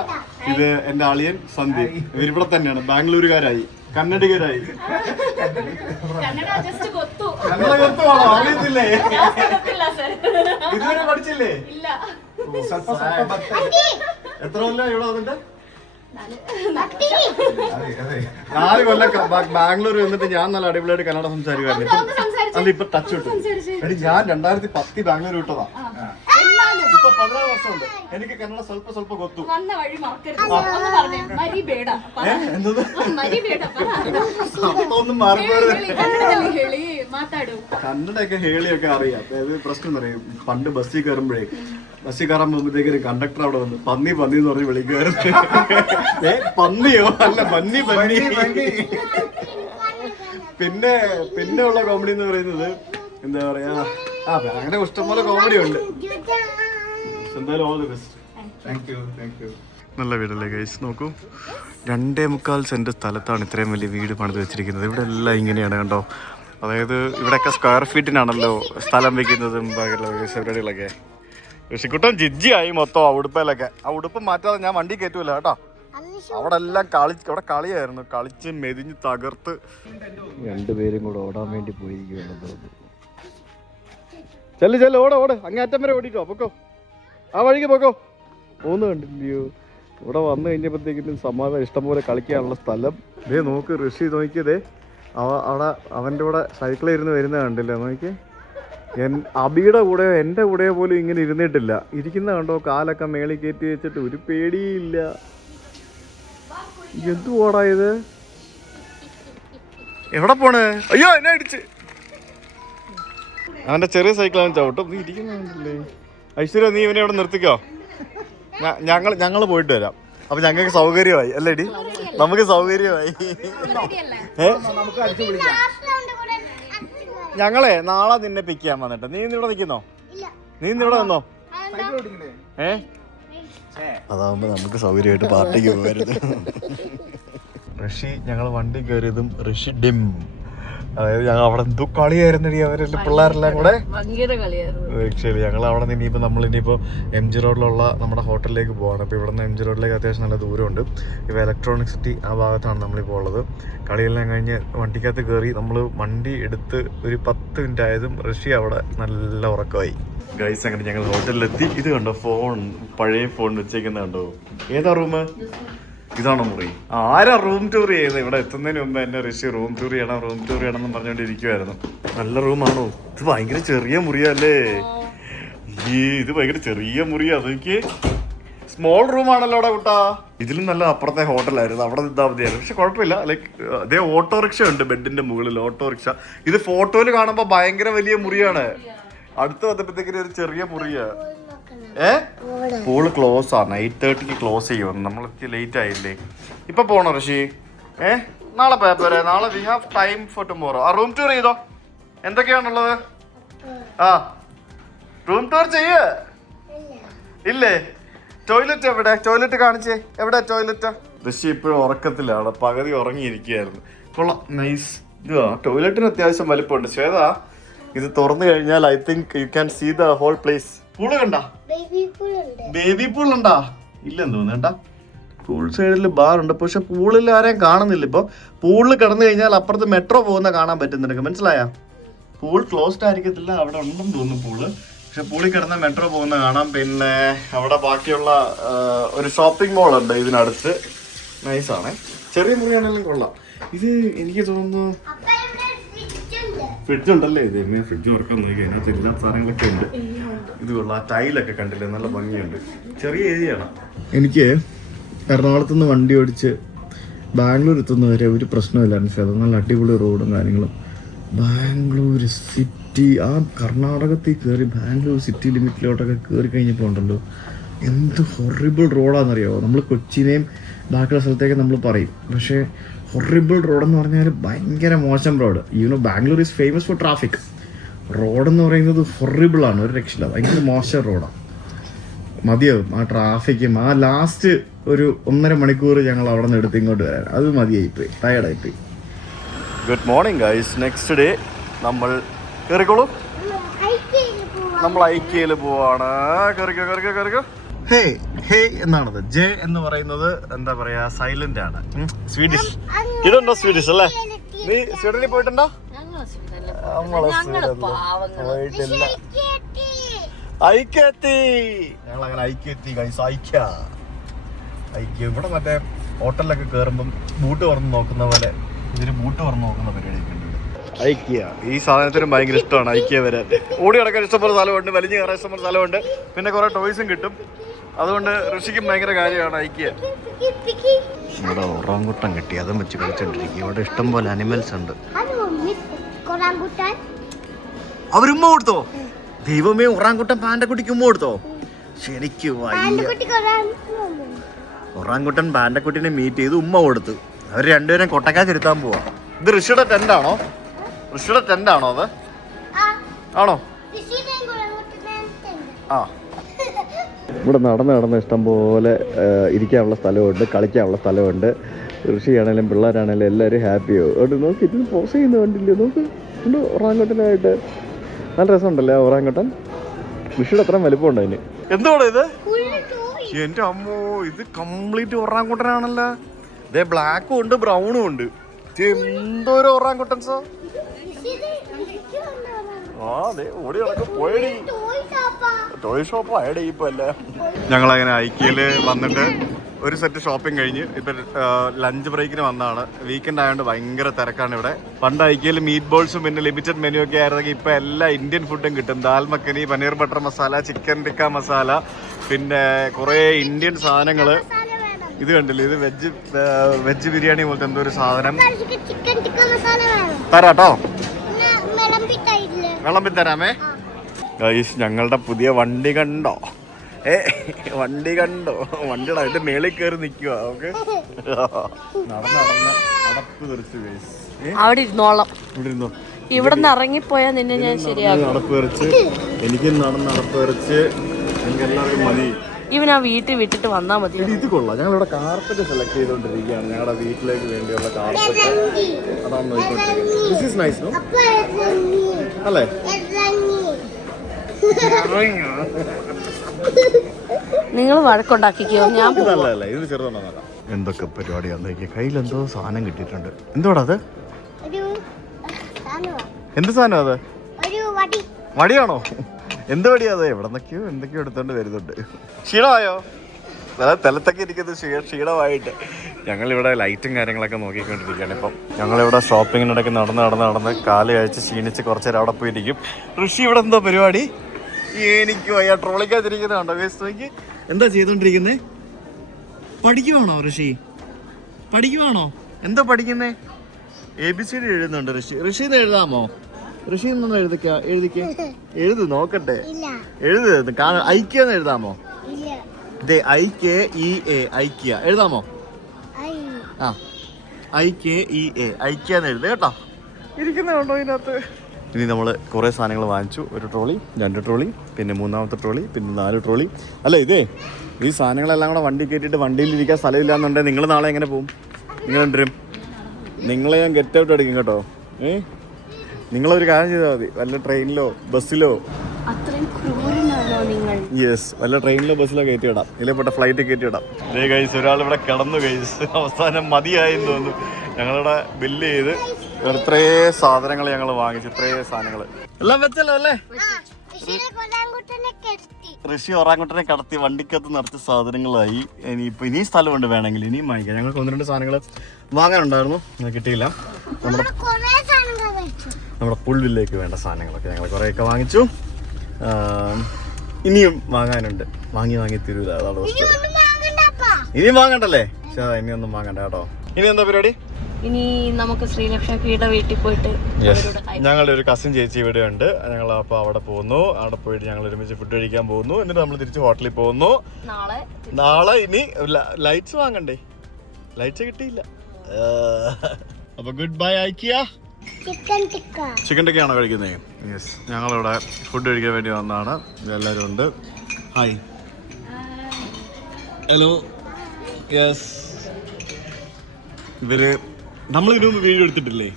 ഇത് എന്റെ അളിയൻ സന്ദീപ്. ഇവരിവിടെ തന്നെയാണ്, ബാംഗ്ലൂരുകാരായി, കന്നഡികരായി. കന്നഡ കൊത്തുവാണോ? അറിയത്തില്ലേ? ഇതുവരെ പഠിച്ചില്ലേ? എത്ര കൊല്ലം ഇവിടെ വന്നിട്ട്? 4 കൊല്ലം ബാംഗ്ലൂർ വന്നിട്ട് ഞാൻ നല്ല അടിപൊളിയായിട്ട് കന്നഡ സംസാരിക്കുമായിരുന്നു. അല്ല ഇപ്പൊ ടച്ച് വിട്ടു. എടി ഞാൻ 2010 ബാംഗ്ലൂർ വിട്ടതാ. ഇപ്പൊ 16 വർഷമുണ്ട്. എനിക്ക് കന്നഡ സ്വല്പ ಗೊತ್ತು. ഒന്നും മാറിപ്പോയത്. കന്നഡയൊക്കെ ഹേളിയൊക്കെ അറിയാം. അതായത് പ്രശ്നം അറിയാം. പണ്ട് ബസ്സിൽ കയറാൻ പോകുമ്പോഴത്തേക്കൊരു കണ്ടക്ടർ അവിടെ വന്ന് പന്നി എന്ന് പറഞ്ഞ് വിളിക്കുമായിരുന്നു. പന്നിയോ? അല്ല, പന്നി. പിന്നെ ഉള്ള കോമഡി എന്ന് പറയുന്നത് എന്താ പറയാ, അങ്ങനെ ഇഷ്ടംപോലെ കോമഡി ഉണ്ട്. എന്തായാലും all the best. Thank you. നല്ല വീടല്ലേ ഗൈസ്? നോക്കൂ, 2.25 സെന്റ് സ്ഥലത്താണ് ഇത്രയും വലിയ വീട് പണിത് വെച്ചിരിക്കുന്നത്. ഇവിടെ എല്ലാം ഇങ്ങനെയാണ് കണ്ടോ. അതായത് ഇവിടെയൊക്കെ സ്ക്വയർ ഫീറ്റിനാണല്ലോ സ്ഥലം വെക്കുന്നതും പരിപാടികളൊക്കെ. ഋഷിക്കുട്ടൻ ജിജ്ജിയായി മൊത്തം ആ ഉടുപ്പിലൊക്കെ. ആ ഉടുപ്പ് മാറ്റാതെ ഞാൻ വണ്ടി കയറ്റൂല കേട്ടോ. അവിടെ എല്ലാം അവിടെ കളിയായിരുന്നു, കളിച്ച് മെതിഞ്ഞ് തകർത്ത്. 2 പേരും കൂടെ ഓടാൻ വേണ്ടി പോയിരിക്കുകയാണ് തോന്നുന്നു. ചെല്ല് ഓട് അങ്ങേ അറ്റം വരെ ഓടിക്കോ, പൊക്കോ, ആ വഴിക്ക് പൊക്കോ. ഒന്ന് കണ്ടില്ലയോ? ഇവിടെ വന്നു കഴിഞ്ഞപ്പോഴത്തേക്കും സമാധാനം, ഇഷ്ടംപോലെ കളിക്കാനുള്ള സ്ഥലം. ഇതേ നോക്ക്, ഋഷി നോക്കിയതേ അവിടെ അവൻ്റെ കൂടെ സൈക്കിളിൽ ഇരുന്ന് വരുന്നത് കണ്ടില്ല? നോക്കി, അബിയുടെ കൂടെയോ എൻ്റെ കൂടെയോ പോലും ഇങ്ങനെ ഇരുന്നിട്ടില്ല. ഇരിക്കുന്ന കണ്ടോ, കാലൊക്കെ മേളിൽ കയറ്റി വെച്ചിട്ട് ഒരു പേടിയില്ല. എന്തുവാടാ ഇത്? എവിടെ പോണ്? അയ്യോ, എന്നെ അടിച്ച്. അവൻ്റെ ചെറിയ സൈക്കിൾ അവൻ ചവിട്ടും. നീ ഇരിക്കുന്നില്ലേ? ഐശ്വര്യ, നീ ഇവനെ ഇവിടെ നിർത്തിക്കോ. ഞങ്ങൾ പോയിട്ട് വരാം. അപ്പൊ ഞങ്ങൾക്ക് സൗകര്യമായി അല്ലേടി? നമുക്ക് സൗകര്യമായി. ഞങ്ങളെ നാളെ നിന്നെ പിക്ക് ചെയ്യാൻ വന്നിട്ട്. നീ ഇവിടെ നിൽക്കുന്നോ? നീ ഇവിടെ നിന്നോ? അതാവുമ്പോ നമുക്ക് സൗകര്യമായിട്ട് പാർട്ടിക്ക് പോകരുത്. ഋഷി ഞങ്ങൾ വണ്ടി കയറിയതും ഋഷി ഡിം, അതായത് ഞങ്ങൾ അവിടെ എന്തോ കളിയായിരുന്നടി അവരെല്ലാം പിള്ളേരെല്ലാം കൂടെ. ആക്ച്വലി ഞങ്ങൾ അവിടെ നിന്ന് ഇനിയിപ്പോൾ നമ്മൾ ഇനിയിപ്പോൾ MG റോഡിലുള്ള നമ്മുടെ ഹോട്ടലിലേക്ക് പോവാണ്. അപ്പോൾ ഇവിടെ നിന്ന് MG റോഡിലേക്ക് അത്യാവശ്യം നല്ല ദൂരമുണ്ട്. ഇപ്പോൾ ഇലക്ട്രോണിക് സിറ്റി ആ ഭാഗത്താണ് നമ്മളിപ്പോൾ ഉള്ളത്. കളിയെല്ലാം കഴിഞ്ഞ് വണ്ടിക്കകത്ത് കയറി നമ്മൾ വണ്ടി എടുത്ത് ഒരു 10 മിനിറ്റ് ആയതും ഋഷി അവിടെ നല്ല ഉറക്കമായി. ഗൈസ് അങ്ങനെ ഞങ്ങൾ ഹോട്ടലിലെത്തി. ഇത് കണ്ടോ ഫോൺ, പഴയ ഫോൺ വെച്ചേക്കുന്ന കണ്ടോ. ഏതാ റൂം? ഇതാണോ മുറി? ആരാ റൂം ടൂർ ചെയ്യുന്നത്? ഇവിടെ എത്തുന്നതിന് മുമ്പ് എന്നെ ഋഷി റൂം ടൂർ ചെയ്യണം എന്ന് പറഞ്ഞുകൊണ്ടിരിക്കുവായിരുന്നു. നല്ല റൂമാണോ? ഇത് ഭയങ്കര ചെറിയ മുറിയല്ലേ? ഇത് ഭയങ്കര ചെറിയ മുറിയാ. അതെനിക്ക് സ്മോൾ റൂമാണല്ലോ അവിടെ കുട്ടാ. ഇതിലും നല്ല അപ്പുറത്തെ ഹോട്ടലായിരുന്നു, അവിടെ നിന്നാൽ മതിയായിരുന്നു. പക്ഷെ കുഴപ്പമില്ല. ലൈക്ക് അതേ ഓട്ടോറിക്ഷ ഉണ്ട് ബെഡിന്റെ മുകളിൽ, ഓട്ടോറിക്ഷ. ഇത് ഫോട്ടോയിൽ കാണുമ്പോൾ ഭയങ്കര വലിയ മുറിയാണ്. അടുത്ത് വന്നപ്പോഴത്തേക്കും ഒരു ചെറിയ മുറിയാ. പൂള് ക്ലോസ് ആണ്, 8:30 ക്ലോസ് ചെയ്യുമെന്ന്. നമ്മൾ ലേറ്റ് ആയില്ലേ? ഇപ്പൊ പോണോ ഋഷി? നാളെ പേപ്പറ്, നാളെ we have time for tomorrow. ആ റൂം ടൂർ ചെയ്തോ. എന്തൊക്കെയാണുള്ളത്? ആ റൂം ടൂർ ചെയ്യ ഇല്ലേ? ടോയ്ലറ്റ് എവിടെ? ടോയ്ലറ്റ് കാണിച്ചേ. എവിടെ ടോയ്ലറ്റ്? ഋഷി ഇപ്പോഴും ഉറക്കത്തിലാണ്, പകുതി ഉറങ്ങിയിരിക്കുകയായിരുന്നു. കൊള്ളാം, നൈസ്. ഇതാ ടോയ്ലറ്റിന് അത്യാവശ്യം വലിപ്പമുണ്ട്. ശ്വേത ഇത് തുറന്നു കഴിഞ്ഞാൽ I think you can see the whole place. Pool കണ്ടാ? ബേബി പൂൾ ഉണ്ടാ? ഇല്ലെന്ന് തോന്നുന്നു. പൂൾ സൈഡിൽ ബാർ ഉണ്ട്, പക്ഷെ പൂളിൽ ആരെയും കാണുന്നില്ല. ഇപ്പൊ പൂളിൽ കിടന്നു കഴിഞ്ഞാൽ അപ്പുറത്ത് മെട്രോ പോകുന്ന കാണാൻ പറ്റുന്നുണ്ട്. മനസ്സിലായ? പൂൾ ക്ലോസ്ഡ് ആയിരിക്കത്തില്ല, അവിടെ ഉണ്ടെന്ന് തോന്നുന്നു പൂള്. പക്ഷെ പൂളിൽ കിടന്ന മെട്രോ പോകുന്ന കാണാം. പിന്നെ അവിടെ ബാക്കിയുള്ള ഒരു ഷോപ്പിംഗ് മോൾ ഉണ്ട് ഇതിനടുത്ത്. നൈസാണ്, ചെറിയ മുറിയാണെങ്കിലും കൊള്ളാം. ഇത് എനിക്ക് തോന്നുന്നു ഫ്രിഡ്ജ് ഉണ്ടല്ലേ? ഇത് ഫ്രിഡ്ജ് തുറക്കാൻ നോക്കി, അതിനകത്ത് എല്ലാ സാധനങ്ങളൊക്കെ ഉണ്ട്. ഇത് കൊള്ളാം. ടൈലൊക്കെ കണ്ടില്ലേ, നല്ല ഭംഗിയുണ്ട്. ചെറിയ ഏരിയയാണ്. എനിക്ക് എറണാകുളത്ത് നിന്ന് വണ്ടി ഓടിച്ച് ബാംഗ്ലൂർ എത്തുന്നവരെ ഒരു പ്രശ്നമില്ലായിരുന്നു സാർ. നല്ല അടിപൊളി റോഡും കാര്യങ്ങളും. ബാംഗ്ലൂർ സിറ്റി, ആ കർണാടകത്തിൽ കയറി ബാംഗ്ലൂർ സിറ്റി ലിമിറ്റിലോട്ടൊക്കെ കയറി കഴിഞ്ഞപ്പോൾ ഉണ്ടല്ലോ, എന്ത് ഹൊറിബിൾ റോഡാണെന്നറിയാമോ? നമ്മൾ കൊച്ചിനെയും ബാക്കിയുള്ള സ്ഥലത്തേക്ക് നമ്മൾ പറയും, പക്ഷേ ഹൊറിബിൾ റോഡെന്ന് പറഞ്ഞാൽ ഭയങ്കര മോശം road. Bangalore is famous for traffic. റോഡെന്ന് പറയുന്നത് ഹൊറിബിളാണ്, ഒരു രക്ഷയില്ല. ഭയങ്കര മോശം റോഡാണ്. മതിയാവും ആ ട്രാഫിക്കും. ആ ലാസ്റ്റ് ഒരു 1.5 മണിക്കൂർ ഞങ്ങൾ അവിടെ നിന്ന് എടുത്ത് ഇങ്ങോട്ട് വരാൻ, അത് മതിയായിപ്പോയി, ടയർഡായിപ്പോയി. Good morning guys. Next day നമ്മൾ കയറിക്കോളൂ. നമ്മൾ ഐക്യയിൽ പോവാണ്. കയറിക്കോ. ഹേ ഹേ എന്നാണത്. ജെ എന്ന് പറയുന്നത് എന്താ പറയാ, സൈലന്റ് ആണ്. സ്വീഡിഷ്. ഇതുണ്ടോ സ്വീഡിഷ് അല്ലേ? നീ സ്വീഡനിൽ പോയിട്ടുണ്ടോ? പോയിട്ടില്ല. ഐക്യെത്തി. ഞങ്ങൾ അങ്ങനെ ഐക്യെത്തി ഗൈസ്. ഐക്യ ഇവിടെ മറ്റേ ഹോട്ടലിലൊക്കെ കയറുമ്പം ബൂട്ട് തുറന്ന് നോക്കുന്ന പോലെ ഇതിന് ബൂട്ട് തുറന്ന് നോക്കുന്ന പരിപാടിയൊക്കെ ഉണ്ട്. ഐക്യ ഈ സാധനത്തിനും ഭയങ്കര ഇഷ്ടമാണ്. ഐക്യ വരാൻ ഓടി നടക്കാൻ ഇഷ്ടംപോലെ സ്ഥലമുണ്ട്, വലിഞ്ഞ് കയറാൻ ഇഷ്ടംപോലെ സ്ഥലമുണ്ട്, പിന്നെ കുറെ ടോയ്സും കിട്ടും. അതുകൊണ്ട് ഋഷിക്കും ഭയങ്കര കാര്യമാണ് ഐക്യ. ഇവിടെ ഒറാങ്കുട്ടൻ കിട്ടി, അതും വെച്ച് കളിച്ചോണ്ടിരിക്കും. ഇവിടെ ഇഷ്ടംപോലെ അനിമൽസ് ഉണ്ട്. അവരുമ്മ കൊടുത്തോ? ദൈവമേ, ഒറാങ്കുട്ടൻ പാൻഡക്കുട്ടിക്ക് ഉമ്മ കൊടുത്തോ? ശരിക്കും ഒറാങ്കുട്ടൻ പാൻഡക്കുട്ടിനെ മീറ്റ് ചെയ്ത് ഉമ്മ കൊടുത്തു. അവർ രണ്ടുപേരും കൊട്ടക്കാച്ചിരുത്താൻ പോവാ. ഇത് ഋഷിയുടെ ടെന്റാണോ? ഋഷിയുടെ ടെന്റാണോ അത്? ആണോ? ആ, ഇവിടെ നടന്ന് ഇഷ്ടം പോലെ ഇരിക്കാനുള്ള സ്ഥലമുണ്ട്, കളിക്കാനുള്ള സ്ഥലമുണ്ട്. ഋഷിയാണേലും പിള്ളേരാണേലും എല്ലാവരും ഹാപ്പിയാവും. അതുകൊണ്ട് നോക്കി ഇത് പോസ് ചെയ്യുന്ന കണ്ടില്ലേ? നോക്ക്, ഉണ്ട് ഒറാങ്കുട്ടനായിട്ട്. നല്ല രസമുണ്ടല്ലേ ആ ഒറാങ്കുട്ടൻ? ഋഷിയുടെ അത്രയും വലിപ്പമുണ്ട് അതിന്. എന്തുവാണ് ഇത്? എൻ്റെ അമ്മോ, ഇത് കംപ്ലീറ്റ് ഒറാങ്കുട്ടനാണല്ലോ. ഇതേ ബ്ലാക്കും ഉണ്ട്, ബ്രൗണും ഉണ്ട്. എന്തോരം ഒറാങ്കുട്ടൻസോ. ആ അതെ, ഓടി നടക്കും. പോയടി ടോയ് ഷോപ്പ് ആയടേ ഇപ്പൊ അല്ലേ. ഞങ്ങളങ്ങനെ ഐക്യയില് വന്നിട്ട് ഒരു സെറ്റ് ഷോപ്പിംഗ് കഴിഞ്ഞ് ഇപ്പൊ ലഞ്ച് ബ്രേക്കിന് വന്നതാണ്. വീക്കെൻഡ് ആയതുകൊണ്ട് ഭയങ്കര തിരക്കാണ് ഇവിടെ. പണ്ട് ഐക്യയിൽ മീറ്റ് ബോൾസും പിന്നെ ലിമിറ്റഡ് മെനു ഒക്കെ ആയിരുന്നെങ്കിൽ ഇപ്പൊ എല്ലാ ഇന്ത്യൻ ഫുഡും കിട്ടും. ദാൽ മഖനി, പനീർ ബട്ടർ മസാല, ചിക്കൻ ടിക്ക മസാല, പിന്നെ കുറെ ഇന്ത്യൻ സാധനങ്ങള്. ഇത് കണ്ടില്ലേ, ഇത് വെജ് ബിരിയാണി പോലത്തെ എന്തോ ഒരു സാധനം. തരാട്ടോ, വിളമ്പി തരാമേ. ഗൈസ്, ഞങ്ങളുടെ പുതിയ വണ്ടി കണ്ടോ? വണ്ടിയുടെ അതിന്റെ മേളിൽ കയറി നിൽക്കുക. ഓക്കെ, നടന്ന് അടപ്പ് തെറിച്ചു ഗൈസ്. അവിടെ ഇരുന്നോളാം. ഇവിടെ ഇരുന്നോ. ഇവിടെ നിന്ന് ഇറങ്ങിപ്പോയാൽ നിന്നെ ഞാൻ ശരിയാകും. അടപ്പ് തെറിച്ച്, എനിക്ക് നടന്ന് അടപ്പ് തെറിച്ച് എല്ലാവർക്കും മതി. ഇവൻ ആ വീട്ടിൽ വിട്ടിട്ട് വന്നാ മതി. ഇത് കൊള്ളാം. ഞങ്ങളിവിടെ കാർപ്പറ്റ് സെലക്ട് ചെയ്തുകൊണ്ടിരിക്കുകയാണ്. ഞങ്ങളുടെ വീട്ടിലേക്ക് വേണ്ടിയുള്ള കാർപ്പറ്റ് അതാണ് നോക്കിക്കൊണ്ടിരിക്കുന്നത്. ദിസ് ഈസ് നൈസ് നോ അല്ലേ? നിങ്ങൾ വഴക്കുണ്ടാക്കിക്കോ, ഞാൻ നല്ലതല്ലേ? ഇത് ചെറുതാണോ നോക്കാം. എന്തൊക്കെ പരിപാടിയാണ്. കയ്യിൽ എന്തോ സാധനം കിട്ടിയിട്ടുണ്ട്. എന്തോടാ അത്? എന്ത് സാധനം അത്? വടിയാണോ? എന്ത് വടിയാ അത്? എവിടെ നിന്നൊക്കെയോ എന്തൊക്കെയോ എടുത്തോണ്ട് വരുന്നുണ്ട്. ക്ഷീണമായോ? തലത്തൊക്കെ ഇരിക്കുന്നത് ക്ഷീണമായിട്ട് ഞങ്ങളിവിടെ ലൈറ്റും കാര്യങ്ങളൊക്കെ നോക്കിക്കൊണ്ടിരിക്കുകയാണ്. ഇപ്പം ഞങ്ങളിവിടെ ഷോപ്പിങ്ങിനിടയ്ക്ക് നടന്ന് കാല് കഴിച്ച് ക്ഷീണിച്ച് കുറച്ച് നേരം അവിടെ പോയിരിക്കും. ഋഷി ഇവിടെ എന്തോ പരിപാടി? എനിക്ക് വയ്യ. ട്രോളിക്കാതിരിക്കുന്നുണ്ടോ? നോക്കി എന്താ ചെയ്തോണ്ടിരിക്കുന്നേ? പഠിക്കുവാണോ ഋഷി? പഠിക്കുവാണോ? എന്തോ പഠിക്കുന്നേ? ABCD എഴുതുന്നുണ്ട് ഋഷി. ഋഷിന്ന് എഴുതാമോ? ഋഷി എന്നൊന്ന് എഴുതിക്കേ. എഴുതു നോക്കട്ടെ. എഴുത്. ഐക്യെന്ന് എഴുതാമോ? IKEA ഐക്യ എഴുതാമോ? ആ IKEA ഐക്യെന്ന് എഴുതി കേട്ടോ. ഇരിക്കുന്നുണ്ടോ ഇതിനകത്ത്? ഇനി നമ്മൾ കുറേ സാധനങ്ങൾ വാങ്ങിച്ചു. 1 ട്രോളി, 2 ട്രോളി, പിന്നെ 3ാമത്തെ ട്രോളി, പിന്നെ 4 ട്രോളി. അല്ല ഇതേ ഈ സാധനങ്ങളെല്ലാം കൂടെ വണ്ടി കയറ്റിയിട്ട് വണ്ടിയിലിരിക്കാൻ സ്ഥലമില്ല എന്നുണ്ടെങ്കിൽ നിങ്ങൾ നാളെ എങ്ങനെ പോകും? നിങ്ങൾ എന്തും നിങ്ങളെ ഞാൻ ഗെറ്റ് ഔട്ട് അടിക്കും കേട്ടോ. നിങ്ങളൊരു കാര്യം ചെയ്താൽ മതി. വല്ല ട്രെയിനിലോ ബസ്സിലോ. യെസ്, വല്ല ട്രെയിനിലോ ബസ്സിലോ കയറ്റിയിടാം. ഇല്ലപ്പെട്ട ഫ്ലൈറ്റ് കയറ്റിയിടാം. ഇതേ ഗൈസ് ഒരാളിവിടെ കിടന്നു ഗൈസ്. അവസാനം മതിയായെന്ന് തോന്നുന്നു. ഞങ്ങളിവിടെ ബില്ല് ചെയ്ത് ഇത്രേ സാധനങ്ങൾ ഞങ്ങൾ വാങ്ങിച്ചു. ഇത്രേ സാധനങ്ങൾ എല്ലാം വെച്ചല്ലോ അല്ലേ? ഋഷി ഒറാങ്കുട്ടനെ കടത്തി വണ്ടിക്കകത്ത് നിറച്ച സാധനങ്ങളായി. ഇനിയും സ്ഥലമുണ്ട്, വേണമെങ്കിൽ ഇനിയും വാങ്ങിക്കാം. ഞങ്ങൾക്ക് 1-2 സാധനങ്ങൾ വാങ്ങാനുണ്ടായിരുന്നു, കിട്ടിയില്ല. നമ്മുടെ പുൾവില്ലേക്ക് വേണ്ട സാധനങ്ങളൊക്കെ ഞങ്ങൾ കുറേയൊക്കെ വാങ്ങിച്ചു. ഇനിയും വാങ്ങാനുണ്ട്. വാങ്ങി തീരൂല. അതാണ് ഇനിയും വാങ്ങണ്ടല്ലേ? ഇനിയൊന്നും വാങ്ങണ്ട കേട്ടോ. ഇനി എന്താ പരിപാടി? ഇനി നമുക്ക് ശ്രീലക്ഷ്മിയുടെ വീട്ടിൽ പോയിട്ട് ഞങ്ങളുടെ ഒരു കസിൻ ചേച്ചി ഇവിടെ ഉണ്ട്. ഞങ്ങൾ അപ്പോൾ അവിടെ പോകുന്നു. അവിടെ പോയിട്ട് ഞങ്ങൾ ഒരുമിച്ച് ഫുഡ് കഴിക്കാൻ പോകുന്നു. എന്നിട്ട് നമ്മൾ തിരിച്ച് ഹോട്ടലിൽ പോകുന്നു. നാളെ ഇനി ലൈറ്റ്സ് വാങ്ങണ്ടേ? ലൈറ്റ്സ് കിട്ടിയില്ല. അപ്പൊ ഗുഡ് ബൈ ഐക്കിയ. ചിക്കൻ ടിക്കയാണോ കഴിക്കുന്നത്? യെസ്, ഞങ്ങളിവിടെ ഫുഡ് കഴിക്കാൻ വേണ്ടി വന്നതാണ്. എല്ലാവരും ഉണ്ട്. Hi, hello. യെസ്, ഇവര് നമ്മൾ ഇതിനൊന്നും വീഡിയോ എടുത്തിട്ടില്ലേ?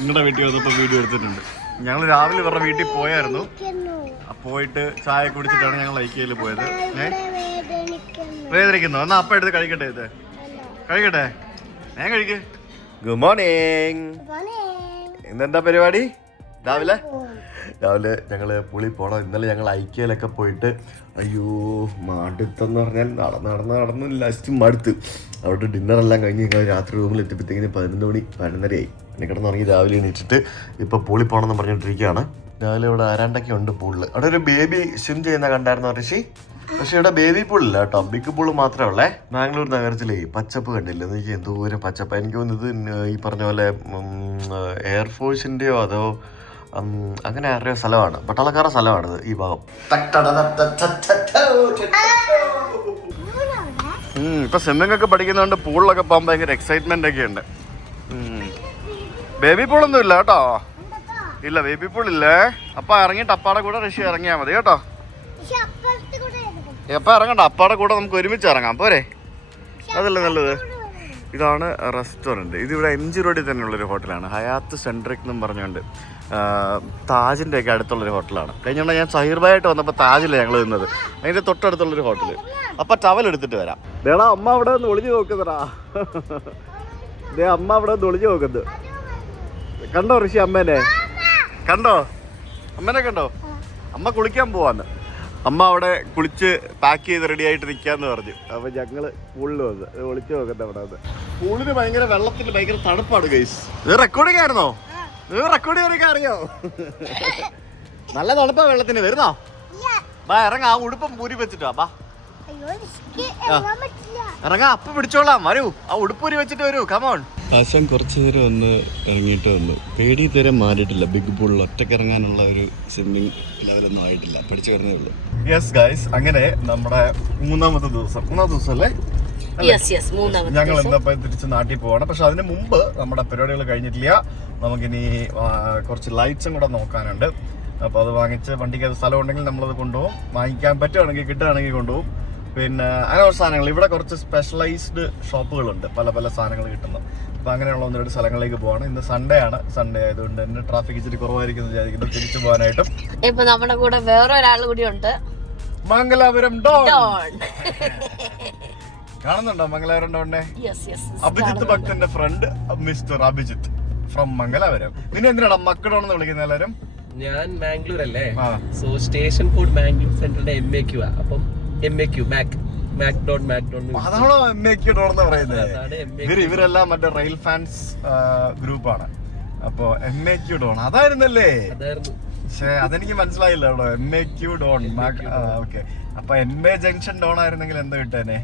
നിങ്ങളുടെ വീട്ടിൽ വന്നപ്പോൾ വീഡിയോ എടുത്തിട്ടുണ്ട്. ഞങ്ങൾ രാവിലെ ഇവരുടെ വീട്ടിൽ പോയായിരുന്നു. പോയിട്ട് ചായ കുടിച്ചിട്ടാണ് ഞങ്ങൾ ഐക്യയിൽ പോയത്. വേദനിക്കുന്നു. എന്നാ അപ്പം എടുത്ത് കഴിക്കട്ടെ. ഇത് കഴിക്കട്ടെ? ഞാൻ കഴിക്ക്. Good morning. ഇന്നെന്താ പരിപാടി? രാവിലെ ഞങ്ങള് പുളി പോണം. ഇന്നലെ ഞങ്ങൾ ഐക്യയിലൊക്കെ പോയിട്ട് അയ്യോ മടുത്തെന്ന് പറഞ്ഞാൽ നടന്ന് ലാസ്റ്റ് മടുത്ത്. അവിടെ ഡിന്നറെല്ലാം കഴിഞ്ഞ് ഞങ്ങൾ രാത്രി റൂമിൽ എത്തിയപ്പോഴത്തേക്കിന് 11 മണി 11:30 എന്നെ കിടന്നിറങ്ങി. രാവിലെ എണീറ്റിട്ട് ഇപ്പോൾ പൂളിൽ പോകണമെന്ന് പറഞ്ഞിട്ടിരിക്കുകയാണ്. രാവിലെ ഇവിടെ ആരാണ്ടൊക്കെ ഉണ്ട് പൂളിൽ. അവിടെ ഒരു ബേബി സ്വിം ചെയ്യുന്ന കണ്ടായിരുന്നോ ഋഷി? പക്ഷെ ഇവിടെ ബേബി പൂളില്ല കേട്ടോ, ബിഗ് പൂള് മാത്രമേ ഉള്ളേ. ബാംഗ്ലൂർ നഗരത്തിലേ പച്ചപ്പ് കണ്ടില്ല. എനിക്ക് എന്തോരം പച്ചപ്പ്. എനിക്ക് തോന്നുന്നത് ഈ പറഞ്ഞ പോലെ എയർഫോഴ്സിൻ്റെയോ അതോ അങ്ങനെ ആരുടെയോ സ്ഥലമാണ്, പട്ടാളക്കാരുടെ സ്ഥലമാണിത് ഈ ഭാഗം. ഇപ്പൊ സ്വിമ്മിംഗ് ഒക്കെ പഠിക്കുന്നതുകൊണ്ട് പൂളിലൊക്കെ പോകാൻ ഭയങ്കര എക്സൈറ്റ്മെന്റ് ഒക്കെ ഉണ്ട്. ബേബി പൂളൊന്നും ഇല്ല കേട്ടോ. ഇല്ല, ബേബി പൂളില്ലേ. അപ്പൊ ഇറങ്ങിയിട്ട് അപ്പാടെ കൂടെ ഋഷി ഇറങ്ങിയാൽ മതി കേട്ടോ. എപ്പ ഇറങ്ങണ്ട, അപ്പാടെ കൂടെ നമുക്ക് ഒരുമിച്ച് ഇറങ്ങാം പോരെ? അതല്ലേ നല്ലത്. ഇതാണ് റെസ്റ്റോറൻറ്റ്. ഇതിവിടെ MG റോഡിൽ തന്നെയുള്ളൊരു ഹോട്ടലാണ്. ഹയാത്ത് സെൻട്രിക് എന്നും പറഞ്ഞുകൊണ്ട് താജിൻ്റെ ഒക്കെ അടുത്തുള്ളൊരു ഹോട്ടലാണ്. കഴിഞ്ഞോണ്ട് ഞാൻ സഹീർബായിട്ട് വന്നപ്പോൾ താജില്ല ഞങ്ങൾ നിന്നത്, അതിൻ്റെ തൊട്ടടുത്തുള്ളൊരു ഹോട്ടൽ. അപ്പം ടവൽ എടുത്തിട്ട് വരാം. ദേടാ അമ്മ അവിടെ ഒന്ന് ഒളിഞ്ഞു നോക്കുന്നതാ. ദേ അമ്മ അവിടെ ഒന്ന് ഒളിഞ്ഞു നോക്കുന്നത് കണ്ടോ ഋഷി? അമ്മേനെ കണ്ടോ? അമ്മേനെ കണ്ടോ? അമ്മ കുളിക്കാൻ പോവാന്ന്. അമ്മ അവിടെ കുളിച്ച് പാക്ക് ചെയ്ത് റെഡി ആയിട്ട് നിൽക്കാന്ന് പറഞ്ഞു. അപ്പൊ ഞങ്ങള് പൂളിൽ വന്ന് ഒളിച്ചു നോക്കട്ടെ. അവിടെ വന്ന് പൂളിന് ഭയങ്കര വെള്ളത്തിൽ ഭയങ്കര തണുപ്പാണ് ഗൈസ്. ഇത് റെക്കോർഡിംഗ് ആയിരുന്നോ? ഇത് റെക്കോർഡ് ചെയ്യാനൊക്കെ അറിയോ? നല്ല തണുപ്പാ വെള്ളത്തിന്. വരുന്നോ? ബാ ഇറങ്ങാ. ആ ഉടുപ്പം പൂരി വെച്ചിട്ടോ. ബാ ഇറങ്ങാ. അപ്പൊ പിടിച്ചോളാം. വരൂ. ആ ഉടുപ്പൂരി വെച്ചിട്ട് വരൂ. കമോൺ. ആശാൻ കുറച്ചു നേരം ഒന്ന് ഇറങ്ങിയിട്ട് വന്നു. പേടി തരം മാറിയിട്ടില്ല. ബിഗ് പൂളിൽ ഒറ്റയ്ക്ക് ഇറങ്ങാനുള്ള ഒരു സ്വിമ്മിങ് ലെവലൊന്നും ആയിട്ടില്ല. പഠിച്ചു വരുന്നേ ഉള്ളൂ. യെസ് ഗൈസ്, അങ്ങനെ നമ്മുടെ മൂന്നാമത്തെ ദിവസം അല്ലേ? ഞങ്ങൾ എന്താ തിരിച്ച് നാട്ടിൽ പോവാണ്. പക്ഷെ അതിന് മുമ്പ് നമ്മുടെ പരിപാടികൾ കഴിഞ്ഞിട്ടില്ല. നമുക്കിനി കുറച്ച് ലൈറ്റ്സും കൂടെ നോക്കാനുണ്ട്. അപ്പോൾ അത് വാങ്ങിച്ച് വണ്ടിക്ക് അത് സ്ഥലം ഉണ്ടെങ്കിൽ നമ്മളത് കൊണ്ടുപോകും. വാങ്ങിക്കാൻ പറ്റുകയാണെങ്കിൽ കിട്ടുകയാണെങ്കിൽ കൊണ്ടുപോകും. പിന്നെ അങ്ങനെ കുറച്ച് സാധനങ്ങൾ ഇവിടെ കുറച്ച് സ്പെഷ്യലൈസ്ഡ് ഷോപ്പുകളുണ്ട്, പല പല സാധനങ്ങൾ കിട്ടുന്നത്. അപ്പോൾ അങ്ങനെയുള്ള 1-2 സ്ഥലങ്ങളിലേക്ക് പോവാണ്. ഇന്ന് സൺഡേ ആണ്. സൺഡേ ആയതുകൊണ്ട് തന്നെ ട്രാഫിക് ഇച്ചിരി കുറവായിരിക്കും എന്ന് വിചാരിക്കുന്നു തിരിച്ചു പോകാനായിട്ടും. ഇപ്പൊ നമ്മുടെ കൂടെ വേറെ ഒരാൾ കൂടി ഉണ്ട്, മംഗലാപുരം ഡോൺ. കാണുന്നുണ്ടോ മംഗലാപുരം ഡോണിനെ? അഭിജിത്ത് ഭക്തന്റെ front mister Abhijith from Mangalapuram. പിന്നെ എന്തിനാണ് മക്കഡോണെന്ന് വിളിക്കുന്നത് എല്ലാവരും? ഞാൻ മാംഗ്ലൂർ അല്ലേ, സോ സ്റ്റേഷൻ കോഡ് മാംഗ്ലൂർ സെന്ററിന്റെ MAQ ആ. അപ്പം MAQ അതാണോ MAQ ഡോൺ എന്ന് പറയുന്നത്? ഇവരെല്ലാം മറ്റേ റെയിൽ ഫാൻസ് ഗ്രൂപ്പാണ്. അപ്പൊ MAQ ഡോൺ അതായിരുന്നല്ലേ? പക്ഷേ അതെനിക്ക് മനസ്സിലായില്ല കേട്ടോ. MAQ ഡോൺ. ഓക്കെ, അപ്പൊ MA ജംഗ്ഷൻ ഡോൺ ആയിരുന്നെങ്കിൽ എന്താ കിട്ടേനെ?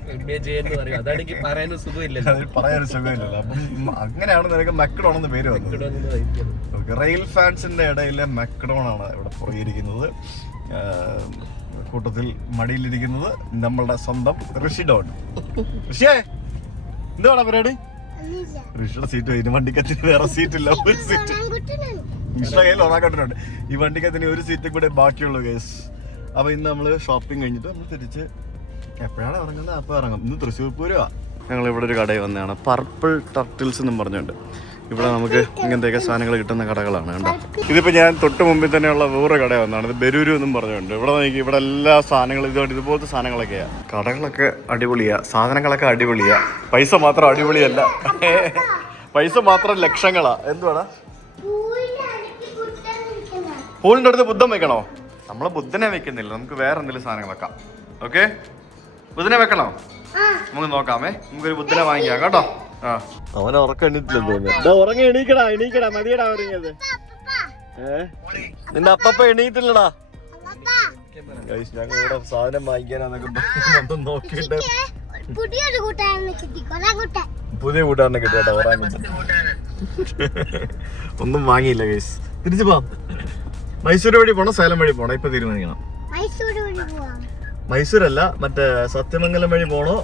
പറയാനൊരു സുഖമില്ലല്ലോ. അപ്പം അങ്ങനെയാണ് നിനക്ക് മക്ഡോൺ എന്ന് പേര് വന്നത്. റെയിൽ ഫാൻസിന്റെ ഇടയിലെ മക്ഡോൺ ആണ് ഇവിടെ പുറകിരിക്കുന്നത്. കൂട്ടത്തിൽ മടിയിലിരിക്കുന്നത് നമ്മളുടെ സ്വന്തം ഋഷി ഡോൺ. ഋഷിയേ, എന്താണ് പരിപാടി? ഋഷിയുടെ സീറ്റ് കഴിഞ്ഞു. വണ്ടിക്കത്തിന് വേറെ സീറ്റില്ല, ഒരു സീറ്റ് ഋഷിയുടെ കയ്യിൽ ഒറാക്കട്ടുണ്ട്. ഈ വണ്ടിക്കത്തിന് ഒരു സീറ്റും കൂടെ ബാക്കിയുള്ളൂ കേസ്. അപ്പൊ ഇന്ന് നമ്മള് ഷോപ്പിംഗ് കഴിഞ്ഞിട്ട് നമ്മൾ തിരിച്ച് എപ്പോഴാണ് ഇറങ്ങുന്നത് അപ്പോൾ ഇറങ്ങും. ഇന്ന് തൃശ്ശൂർ പൂരവാ. ഞങ്ങൾ ഇവിടെ ഒരു കടയിൽ വന്നതാണ്, പർപ്പിൾ ടർട്ടിൽസ് എന്നും പറഞ്ഞുകൊണ്ട്. ഇവിടെ നമുക്ക് ഇങ്ങനത്തെയൊക്കെ സാധനങ്ങൾ കിട്ടുന്ന കടകളാണ് കേട്ടോ. ഇതിപ്പോൾ ഞാൻ തൊട്ട് മുമ്പിൽ തന്നെയുള്ള വേറെ കട വന്നതാണ്, ഇത് ബെരൂരു എന്നും പറഞ്ഞുകൊണ്ട്. ഇവിടെ നോക്കി, ഇവിടെ എല്ലാ സാധനങ്ങളും ഇതുപോലത്തെ സാധനങ്ങളൊക്കെയാണ്. കടകളൊക്കെ അടിപൊളിയാണ്, സാധനങ്ങളൊക്കെ അടിപൊളിയാണ്. പൈസ മാത്രം അടിപൊളിയല്ല, പൈസ മാത്രം ലക്ഷങ്ങളാ. എന്തുവാടാ? പൂളിൻ്റെ അടുത്ത് ബുദ്ധൻ വെക്കണോ? നമ്മളെ ബുദ്ധനെ വെക്കുന്നില്ല, നമുക്ക് വേറെ എന്തെങ്കിലും സാധനം വെക്കാം. ഓക്കെ, ബുദ്ധനെ വെക്കണോ? നമുക്ക് നോക്കാമേ, നമുക്കൊരു ബുദ്ധനെ വാങ്ങിക്കാം കേട്ടോ. അവൻ ഉറക്കം എണീറ്റില്ലെന്ന് തോന്നുന്നു. ഉറങ്ങി എണീക്കടാ മതിയടാ ഉറങ്ങിയത്. നിന്റെ അപ്പ എണീറ്റില്ലടാ. ഞങ്ങൾ ഇവിടെ സാധനം വാങ്ങിക്കാനാന്നൊക്കെ നോക്കിയിട്ട് പുതിയ കൂട്ടുകാരനെ കിട്ടിയാ ഉറങ്ങാൻ. ഒന്നും വാങ്ങിയില്ല ഗൈസ്. തിരിച്ചു പോവാം. മൈസൂർ വഴി പോണോ സേലം വഴി പോണോ ഇപ്പൊ തീരുമാനിക്കണം. മൈസൂരല്ല, മറ്റേ സത്യമംഗലം വഴി പോണോ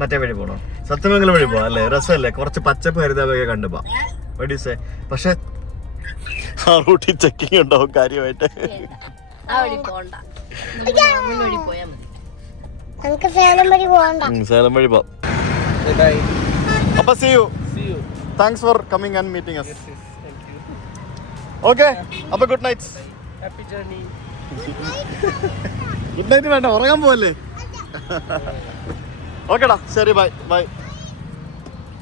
മറ്റേ വഴി പോണോ? സത്യമംഗലം വഴി പോവാ അല്ലേ? രസമല്ലേ? കുറച്ച് പച്ചപ്പ് ഹരിതാപയൊക്കെ കണ്ടുപോ. വടീസേ, പക്ഷെ ആ റൂട്ടിൽ ചെക്കിങ് ഉണ്ടാവും കാര്യമായിട്ട്. സേലം വഴി പോവാം. അപ്പൊ see you. Thanks for coming and meeting us. Okay, അപ്പൊ good night. Happy journey. Good night വേണ്ട, ഉറങ്ങാൻ പോവല്ലേ? ഓക്കെടാ, ശരി, ബൈ ബൈ.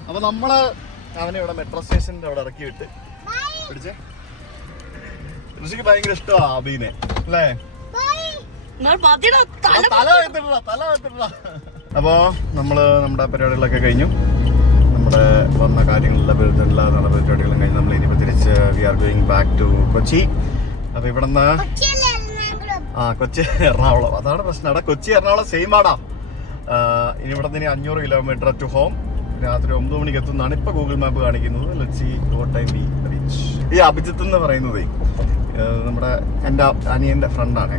അപ്പൊ നമ്മള് അവനെ ഇവിടെ മെട്രോ സ്റ്റേഷന്റെ അവിടെ ഇറക്കി വിട്ട് പിടിച്ചേ. ഋഷിക്ക് ഭയങ്കര ഇഷ്ടമാണ് അബീനെ അല്ലേ? തല വെത്തിട്ടില്ല. അപ്പോ നമ്മള് നമ്മുടെ പരിപാടികളൊക്കെ കഴിഞ്ഞു. നമ്മുടെ വന്ന കാര്യങ്ങളെല്ലാം എല്ലാ പരിപാടികളും കഴിഞ്ഞ് നമ്മൾ ഇനിയിപ്പോൾ തിരിച്ച് we are going back to Kochi. അപ്പൊ ഇവിടെ നിന്ന് കൊച്ചി എറണാകുളം, അതാണ് പ്രശ്നം. അവിടെ കൊച്ചി എറണാകുളം സെയിം ആടാ. ഇനി ഇവിടെ നിന്ന് 500 കിലോമീറ്റർ ടു ഹോം. രാത്രി 9 മണിക്ക് എത്തുന്നതാണ് ഇപ്പൊ ഗൂഗിൾ മാപ്പ് കാണിക്കുന്നത്. Let's see what time we reach. ഈ അഭിജിത്ത് എന്ന് പറയുന്നത് നമ്മുടെ എൻ്റെ അനിയൻ്റെ ഫ്രണ്ടാണ്.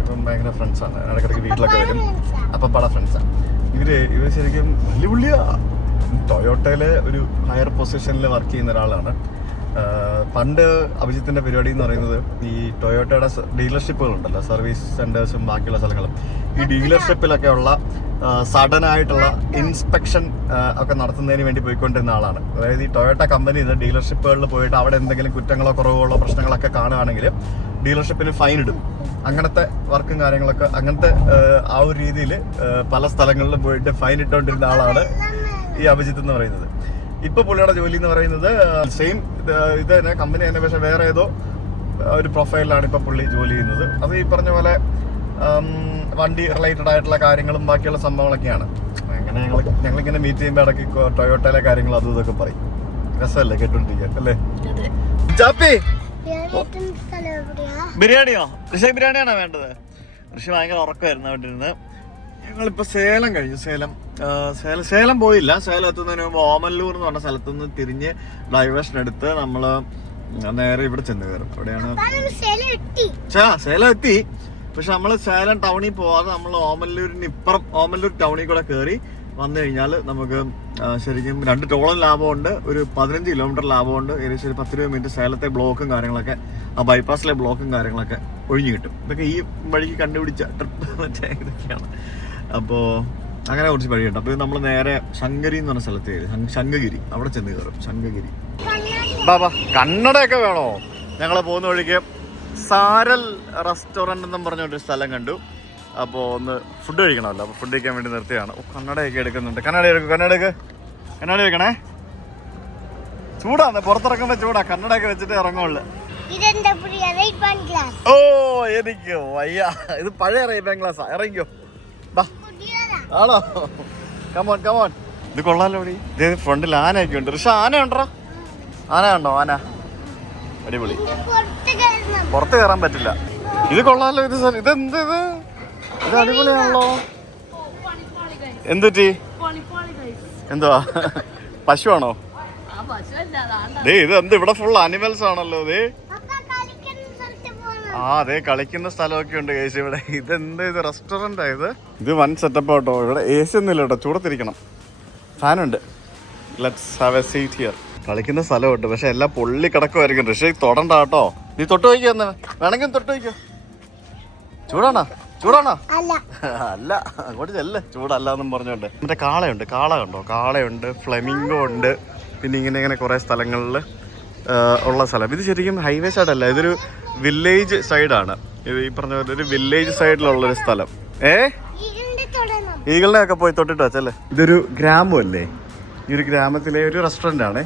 ഇപ്പം ഭയങ്കര ഫ്രണ്ട്സാണ്, ഇടയ്ക്കിടയ്ക്ക് വീട്ടിലൊക്കെ വരും. അപ്പം പല ഫ്രണ്ട്സാണ് ഇവർ ശരിക്കും വലിയ പുള്ളിയാ. ടൊയോട്ടയിലെ ഒരു ഹയർ പൊസിഷനിൽ വർക്ക് ചെയ്യുന്ന ഒരാളാണ്. പണ്ട് അഭിജിത്തിന്റെ പരിപാടി എന്ന് പറയുന്നത് ഈ ടൊയോട്ടയുടെ ഡീലർഷിപ്പുകളുണ്ടല്ലോ, സർവീസ് സെന്റേഴ്സും ബാക്കിയുള്ള സ്ഥലങ്ങളും. ഈ ഡീലർഷിപ്പിലൊക്കെ ഉള്ള സഡൻ ആയിട്ടുള്ള ഇൻസ്പെക്ഷൻ ഒക്കെ നടത്തുന്നതിന് വേണ്ടി പോയിക്കൊണ്ടിരുന്ന ആളാണ്. അതായത് ഈ ടൊയോട്ട കമ്പനി ഡീലർഷിപ്പുകളിൽ പോയിട്ട് അവിടെ എന്തെങ്കിലും കുറ്റങ്ങളോ കുറവുകളോ പ്രശ്നങ്ങളൊക്കെ കാണുകയാണെങ്കിൽ ഡീലർഷിപ്പിന് ഫൈൻ ഇടും. അങ്ങനത്തെ വർക്കും കാര്യങ്ങളൊക്കെ അങ്ങനത്തെ ആ ഒരു രീതിയിൽ പല സ്ഥലങ്ങളിലും പോയിട്ട് ഫൈൻ ഇട്ടുകൊണ്ടിരുന്ന ആളാണ് ഈ അഭിജിത്ത് എന്ന് പറയുന്നത്. ഇപ്പൊ പുള്ളിയുടെ ജോലി എന്ന് പറയുന്നത് സെയിം ഇത് തന്നെ, കമ്പനി തന്നെ, പക്ഷെ വേറെ ഏതോ ഒരു പ്രൊഫൈലിലാണ് ഇപ്പൊ പുള്ളി ജോലി ചെയ്യുന്നത്. അത് ഈ പറഞ്ഞ പോലെ വണ്ടി റിലേറ്റഡ് ആയിട്ടുള്ള കാര്യങ്ങളും ബാക്കിയുള്ള സംഭവങ്ങളൊക്കെയാണ്. അങ്ങനെ ഞങ്ങളിങ്ങനെ മീറ്റ് ചെയ്യുമ്പോൾ ഇടയ്ക്ക് ടൊയോട്ടയിലെ കാര്യങ്ങൾ അതും ഇതൊക്കെ പറയും. രസമല്ലേ കേട്ടോണ്ടിരിക്കാൻ അല്ലേ? ചാപ്പി ബിരിയാണിയോ? ഋഷി ബിരിയാണിയാണോ വേണ്ടത്? ഋഷി ഭയങ്കര ഉറക്കമായിരുന്നു അവിടെ ഇരുന്ന്. ഞങ്ങളിപ്പോൾ സേലം കഴിഞ്ഞു. സേലം പോയില്ല. സേലം എത്തുന്നതിന് മുമ്പ് ഓമല്ലൂർ എന്ന് പറഞ്ഞ സ്ഥലത്തുനിന്ന് തിരിഞ്ഞ് ഡൈവേഷൻ എടുത്ത് നമ്മള് നേരെ ഇവിടെ ചെന്ന് കയറും. എവിടെയാണ്? സേലം എത്തി. പക്ഷെ നമ്മള് സേലം ടൗണിൽ പോവാതെ നമ്മൾ ഓമല്ലൂരിന് ഇപ്പുറം ഓമല്ലൂർ ടൗണിൽ കൂടെ കയറി വന്നു കഴിഞ്ഞാൽ നമുക്ക് ശരിക്കും 2 ടോളം ലാഭമുണ്ട്, ഒരു 15 കിലോമീറ്റർ ലാഭമുണ്ട്. ഏകദേശം ഒരു 10 മിനിറ്റ് സേലത്തെ ബ്ലോക്കും കാര്യങ്ങളൊക്കെ ആ ബൈപ്പാസിലെ ബ്ലോക്കും കാര്യങ്ങളൊക്കെ ഒഴിഞ്ഞു കിട്ടും. ഇതൊക്കെ ഈ വഴിക്ക് കണ്ടുപിടിച്ച ട്രിപ്പ് മറ്റേ ഇതൊക്കെയാണ്. അപ്പോൾ അങ്ങനെ കുറച്ച് വഴി കിട്ടും. അപ്പോൾ നമ്മൾ നേരെ ശങ്കരി എന്ന് പറഞ്ഞ സ്ഥലത്ത് കയറി, ശങ്കഗിരി, അവിടെ ചെന്ന് കയറും. ശങ്കഗിരി ബാബാ. കന്നഡയൊക്കെ വേണോ? ഞങ്ങൾ പോകുന്ന വഴിക്ക് സാരൽ റെസ്റ്റോറൻറ്റ് എന്നും പറഞ്ഞൊരു സ്ഥലം കണ്ടു. അപ്പോൾ ഒന്ന് ഫുഡ് കഴിക്കണമല്ലോ, അപ്പോൾ ഫുഡ് കഴിക്കാൻ വേണ്ടി നിർത്തിയാണ്. കന്നഡയൊക്കെ എടുക്കുന്നുണ്ട്. കന്നഡ വെക്കണേ. ചൂടാന്ന്, പുറത്തിറക്കുമ്പോ ചൂടാ. കന്നഡയൊക്കെ വെച്ചിട്ട് ഇറങ്ങുള്ളു. ഓ എനിക്ക് വയ്യ, ഇത് പഴയ റൈബാൻ ഗ്ലാസ്സാ. ഇറങ്ങിക്കോ ബാ. ആണോ? Come on come on. ഇത് കൊള്ളാലോ. ഇത് ഫ്രണ്ടിൽ ആനയൊക്കെ ഉണ്ട്. ഋഷ ആന ഉണ്ടോ? ആന ഉണ്ടോ? ആന അടിപൊളി. പുറത്ത് കയറാൻ പറ്റില്ല. ഇത് കൊള്ളാലോ. ഇതെന്ത് ഇത് അടിപൊളിയാണല്ലോ. എന്തുറ്റി? എന്തുവാ? പശുവാണോ? ഇത് എന്ത് ഇവിടെ ഫുൾ അനിമൽസ് ആണല്ലോ. അതെ കളിക്കുന്ന സ്ഥലമൊക്കെ ഉണ്ട് കേസ് ഇവിടെ. ഇതെന്ത് ഇത് റെസ്റ്റോറൻ്റ് ആയത്? ഇത് വൻ സെറ്റപ്പ് കേട്ടോ. ഇവിടെ എ സി ഒന്നും ഇല്ല കേട്ടോ, ചൂടത്തിരിക്കണം. ഫാനുണ്ട്. Let's have a seat here. കളിക്കുന്ന സ്ഥലമുണ്ട്, പക്ഷെ എല്ലാം പൊള്ളി കിടക്കുമായിരിക്കും. പക്ഷേ തൊടണ്ട കേട്ടോ. നീ തൊട്ട് വയ്ക്കോ, എന്ന് വേണമെങ്കിൽ തൊട്ട് വയ്ക്കോ. ചൂടാണോ? അല്ല, അങ്ങോട്ട് ചെല്ല്. ചൂടല്ല എന്നും പറഞ്ഞോണ്ട്. മറ്റേ കാളയുണ്ട്, കാള കണ്ടോ? കാളയുണ്ട്, ഫ്ലെമിംഗോ ഉണ്ട്. പിന്നെ ഇങ്ങനെ കുറേ സ്ഥലങ്ങളിൽ ഉള്ള സ്ഥലം. ഇത് ശരിക്കും ഹൈവേ സൈഡല്ല, ഇതൊരു വില്ലേജ് സൈഡാണ്. ഇത് ഈ പറഞ്ഞ പോലെ ഒരു വില്ലേജ് സൈഡിലുള്ളൊരു സ്ഥലം. ഈഗിളിനെ ഒക്കെ പോയി തൊട്ടിട്ട് വെച്ചല്ലേ. ഇതൊരു ഗ്രാമമല്ലേ? ഈ ഒരു ഗ്രാമത്തിലെ ഒരു റെസ്റ്റോറൻ്റ് ആണ്.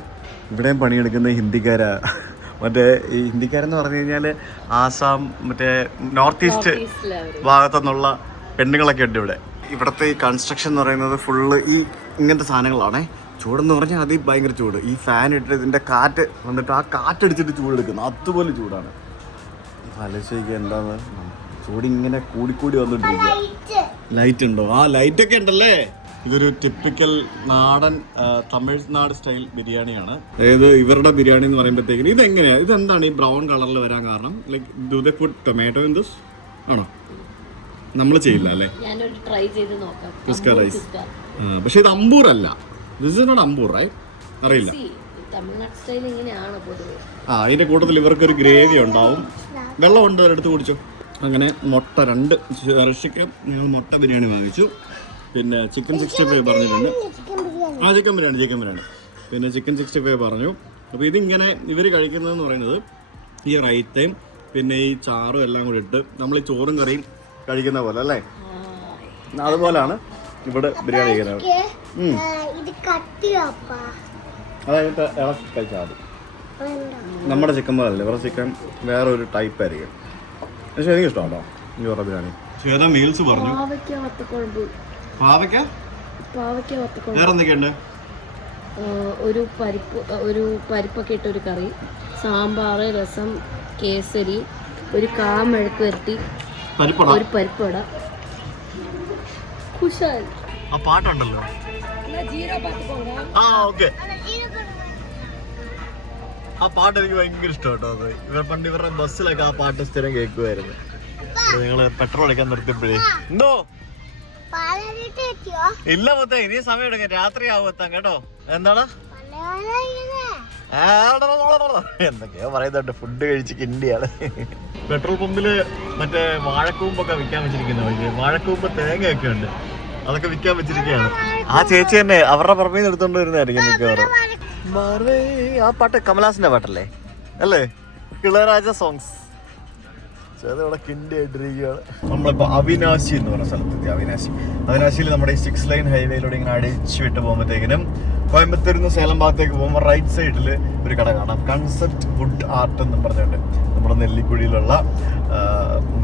ഇവിടെയും പണിയെടുക്കുന്ന ഹിന്ദിക്കാരാ. മറ്റേ ഈ ഹിന്ദിക്കാരെന്ന് പറഞ്ഞു കഴിഞ്ഞാൽ ആസാം, മറ്റേ നോർത്ത് ഈസ്റ്റ് ഭാഗത്തുനിന്നുള്ള പെണ്ണുങ്ങളൊക്കെ ഉണ്ട് ഇവിടെ. ഇവിടുത്തെ ഈ കൺസ്ട്രക്ഷൻ എന്ന് പറയുന്നത് ഫുള്ള് ഈ ഇങ്ങനത്തെ സാധനങ്ങളാണേ. ചൂടെന്ന് പറഞ്ഞാൽ അത് ഭയങ്കര ചൂട്. ഈ ഫാൻ ഇട്ടിട്ട് ഇതിൻ്റെ കാറ്റ് വന്നിട്ട് ആ കാറ്റടിച്ചിട്ട് ചൂടെടുക്കുന്നു, അതുപോലെ ചൂടാണ്. ആലോചിക്കുക എന്താണ് ചൂടിങ്ങനെ കൂടിക്കൂടി വന്നിട്ടിരിക്കുക. ലൈറ്റ് ഉണ്ടോ? ആ ലൈറ്റൊക്കെ ഉണ്ടല്ലേ. ഇതൊരു ടിപ്പിക്കൽ നാടൻ തമിഴ്നാട് സ്റ്റൈൽ ബിരിയാണിയാണ്. അതായത് ഇവരുടെ ബിരിയാണി എന്ന് പറയുമ്പോഴത്തേക്കിന് ഇതെങ്ങനെയാണ്, ഇതെന്താണ് ഈ ബ്രൗൺ കളറിൽ വരാൻ കാരണം? Like do they put tomato in this ആണോ? നമ്മൾ ചെയ്യില്ല അല്ലേ? കുസ്ക റൈസ്. പക്ഷെ ഇത് അമ്പൂർ അല്ല. This is not Ambur, right? അറിയില്ല. അതിന്റെ കൂട്ടത്തിൽ ഇവർക്കൊരു ഗ്രേവി ഉണ്ടാവും. വെള്ളമുണ്ട്, എടുത്ത് കുടിച്ചോ. അങ്ങനെ മുട്ട 2 ഋഷിക്ക് ഞങ്ങൾ മുട്ട ബിരിയാണി വാങ്ങിച്ചു. പിന്നെ ചിക്കൻ 65 പറഞ്ഞിട്ടുണ്ട്. ചിക്കൻ ബിരിയാണി. പിന്നെ ചിക്കൻ 65 പറഞ്ഞു. അപ്പോൾ ഇതിങ്ങനെ ഇവർ കഴിക്കുന്നതെന്ന് പറയുന്നത് ഈ റൈത്തയും പിന്നെ ഈ ചാറും എല്ലാം കൂടി ഇട്ട് നമ്മൾ ഈ ചോറും കറിയും കഴിക്കുന്ന പോലെ അല്ലേ? അതുപോലാണ് ഇവിടെ ബിരിയാണി കഴിക്കുന്നത്. അതായത് ഇളക്കി കഴിച്ചാൽ മതി. നമ്മുടെ ചിക്കൻ പോലല്ലേ, ഇവരുടെ ചിക്കൻ വേറെ ഒരു ടൈപ്പ് ആയിരിക്കും. പക്ഷേ എനിക്ക് ഇഷ്ടമാണോ ഇവരുടെ ബിരിയാണി. ഏതാ മീൽസ് പറഞ്ഞു? പാവയ്ക്ക വേറെ എന്തൊക്കെയുണ്ട്? ഒരു പരിപ്പൊക്കെ ഇട്ട ഒരു കറി, സാമ്പാർ, രസം, കേസരി, ഒരു കാമെഴുക്ക് വരട്ടി, ഒരു പരിപ്പട, കുശാൽ. ആ പാട്ടുണ്ടല്ലോ. ആ പാട്ട് എനിക്ക് ഭയങ്കര ഇഷ്ടം കേട്ടോ. അത് പണ്ട് ഇവരുടെ ബസ്സിലൊക്കെ ആ പാട്ട് സ്ഥിരം കേൾക്കുമായിരുന്നു. നിങ്ങള് പെട്രോൾ അടിക്കാൻ നിർത്തിയപ്പോഴേ. എന്തോ ഇല്ല മൊത്തം ഇനി സമയം എടുക്കാം, രാത്രി ആവും എത്താൻ കേട്ടോ. എന്താണ് എന്തൊക്കെയോ പറയുന്നുണ്ട്. ഫുഡ് കഴിച്ച് കിണ്ടിയാണ്. പെട്രോൾ പമ്പില് മറ്റേ വാഴക്കൂമ്പൊക്കെ വിൽക്കാൻ വെച്ചിരിക്കുന്ന വാഴക്കൂമ്പ് തേങ്ങയൊക്കെ ഉണ്ട്, അതൊക്കെ വിൽക്കാൻ വെച്ചിരിക്കുകയാണ്. ആ ചേച്ചി തന്നെ അവരുടെ പുറമേ നിന്ന് എടുത്തോണ്ട് വരുന്നതായിരിക്കും മിക്കവാറും. ആ പാട്ട് കമലഹാസന്റെ പാട്ടല്ലേ അല്ലേ? ഇളയരാജ സോങ്സ്. ഇവിടെ കിണ്ടി ആയിട്ടിരിക്കുകയാണ്. നമ്മളിപ്പോൾ അവിനാശി എന്ന് പറഞ്ഞ സ്ഥലത്തെത്തി. അവിനാശിയിൽ നമ്മുടെ ഈ 6 ലൈൻ ഹൈവേയിലൂടെ ഇങ്ങനെ അടിച്ചു വിട്ട് പോകുമ്പോഴത്തേക്കിനും കോയമ്പത്തൂരിൽ നിന്ന് സേലം ഭാഗത്തേക്ക് പോകുമ്പോൾ റൈറ്റ് സൈഡിൽ ഒരു കട കാണാം. കൺസെപ്റ്റ് വുഡ് ആർട്ട് എന്നും പറഞ്ഞുകൊണ്ട് നമ്മുടെ നെല്ലിക്കുഴിയിലുള്ള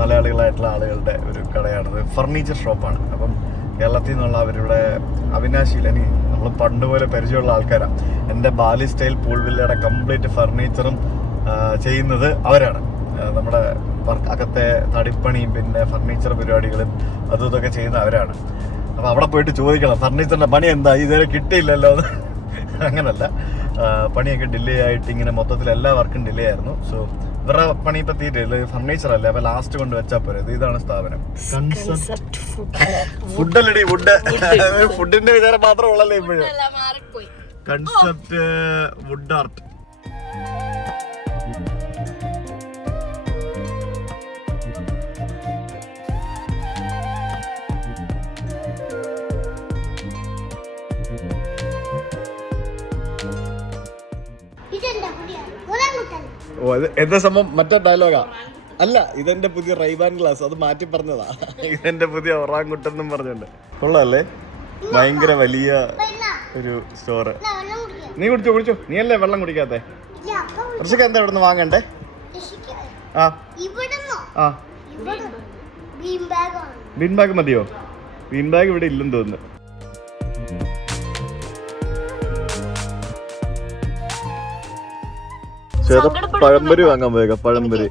മലയാളികളായിട്ടുള്ള ആളുകളുടെ ഒരു കടയാണത്. ഫർണിച്ചർ ഷോപ്പാണ്. അപ്പം കേരളത്തിൽ നിന്നുള്ള അവരുടെ അവിനാശിയിൽ എനിക്ക് നമ്മൾ പണ്ട് പോലെ പരിചയമുള്ള ആൾക്കാരാണ്. എൻ്റെ ബാലി സ്റ്റൈൽ പൂൾ വില്ലയുടെ കംപ്ലീറ്റ് ഫർണിച്ചറും ചെയ്യുന്നത് അവരാണ്. നമ്മുടെ അകത്തെ തടിപ്പണിയും പിന്നെ ഫർണിച്ചർ പരിപാടികളും അതും ഇതൊക്കെ ചെയ്യുന്ന അവരാണ്. അപ്പോൾ അവിടെ പോയിട്ട് ചോദിക്കണം ഫർണിച്ചറിൻ്റെ പണി എന്താ, ഇതുവരെ കിട്ടിയില്ലല്ലോ എന്ന്. അങ്ങനല്ല, പണിയൊക്കെ ഡിലേ ആയിട്ട് ഇങ്ങനെ മൊത്തത്തിൽ എല്ലാ വർക്കും ഡിലേ ആയിരുന്നു. സോ ഇവരുടെ പണി ഇപ്പം തീറ്റില്ല, ഫർണിച്ചർ അല്ലേ, അപ്പോൾ ലാസ്റ്റ് കൊണ്ട് വെച്ചാൽ പോരെ. ഇതാണ് സ്ഥാപനം. ഫുഡല്ലടി, വുഡ്. ഫുഡിന്റെ വിചാരം മാത്രമേ ഉള്ളല്ലേ ഇപ്പോഴും. Concept would art. ഓ എന്താ സംഭവം? മറ്റേ ഡയലോഗാ അല്ല, ഇതെന്റെ പുതിയ റൈബാൻ ഗ്ലാസ്, അത് മാറ്റി പറഞ്ഞതാ. ഇതെന്റെ പുതിയ ഒറാങ്കുട്ടെന്നും പറഞ്ഞുണ്ട്. കൊള്ളാല്ലേ? ഭയങ്കര വലിയ ഒരു സ്റ്റോറ്. നീ കുടിച്ചോ. നീ അല്ലേ വെള്ളം കുടിക്കാത്തെ? ഋഷിക്ക് എന്താ ഇവിടെ നിന്ന് വാങ്ങണ്ടേ? ബീൻ ബാഗ് മതിയോ? ബീൻ ബാഗ് ഇവിടെ ഇല്ലെന്ന് തോന്നുന്നു. പഴംപൊരി വാങ്ങാൻ പോയേക്കാം. പഴംപൊരി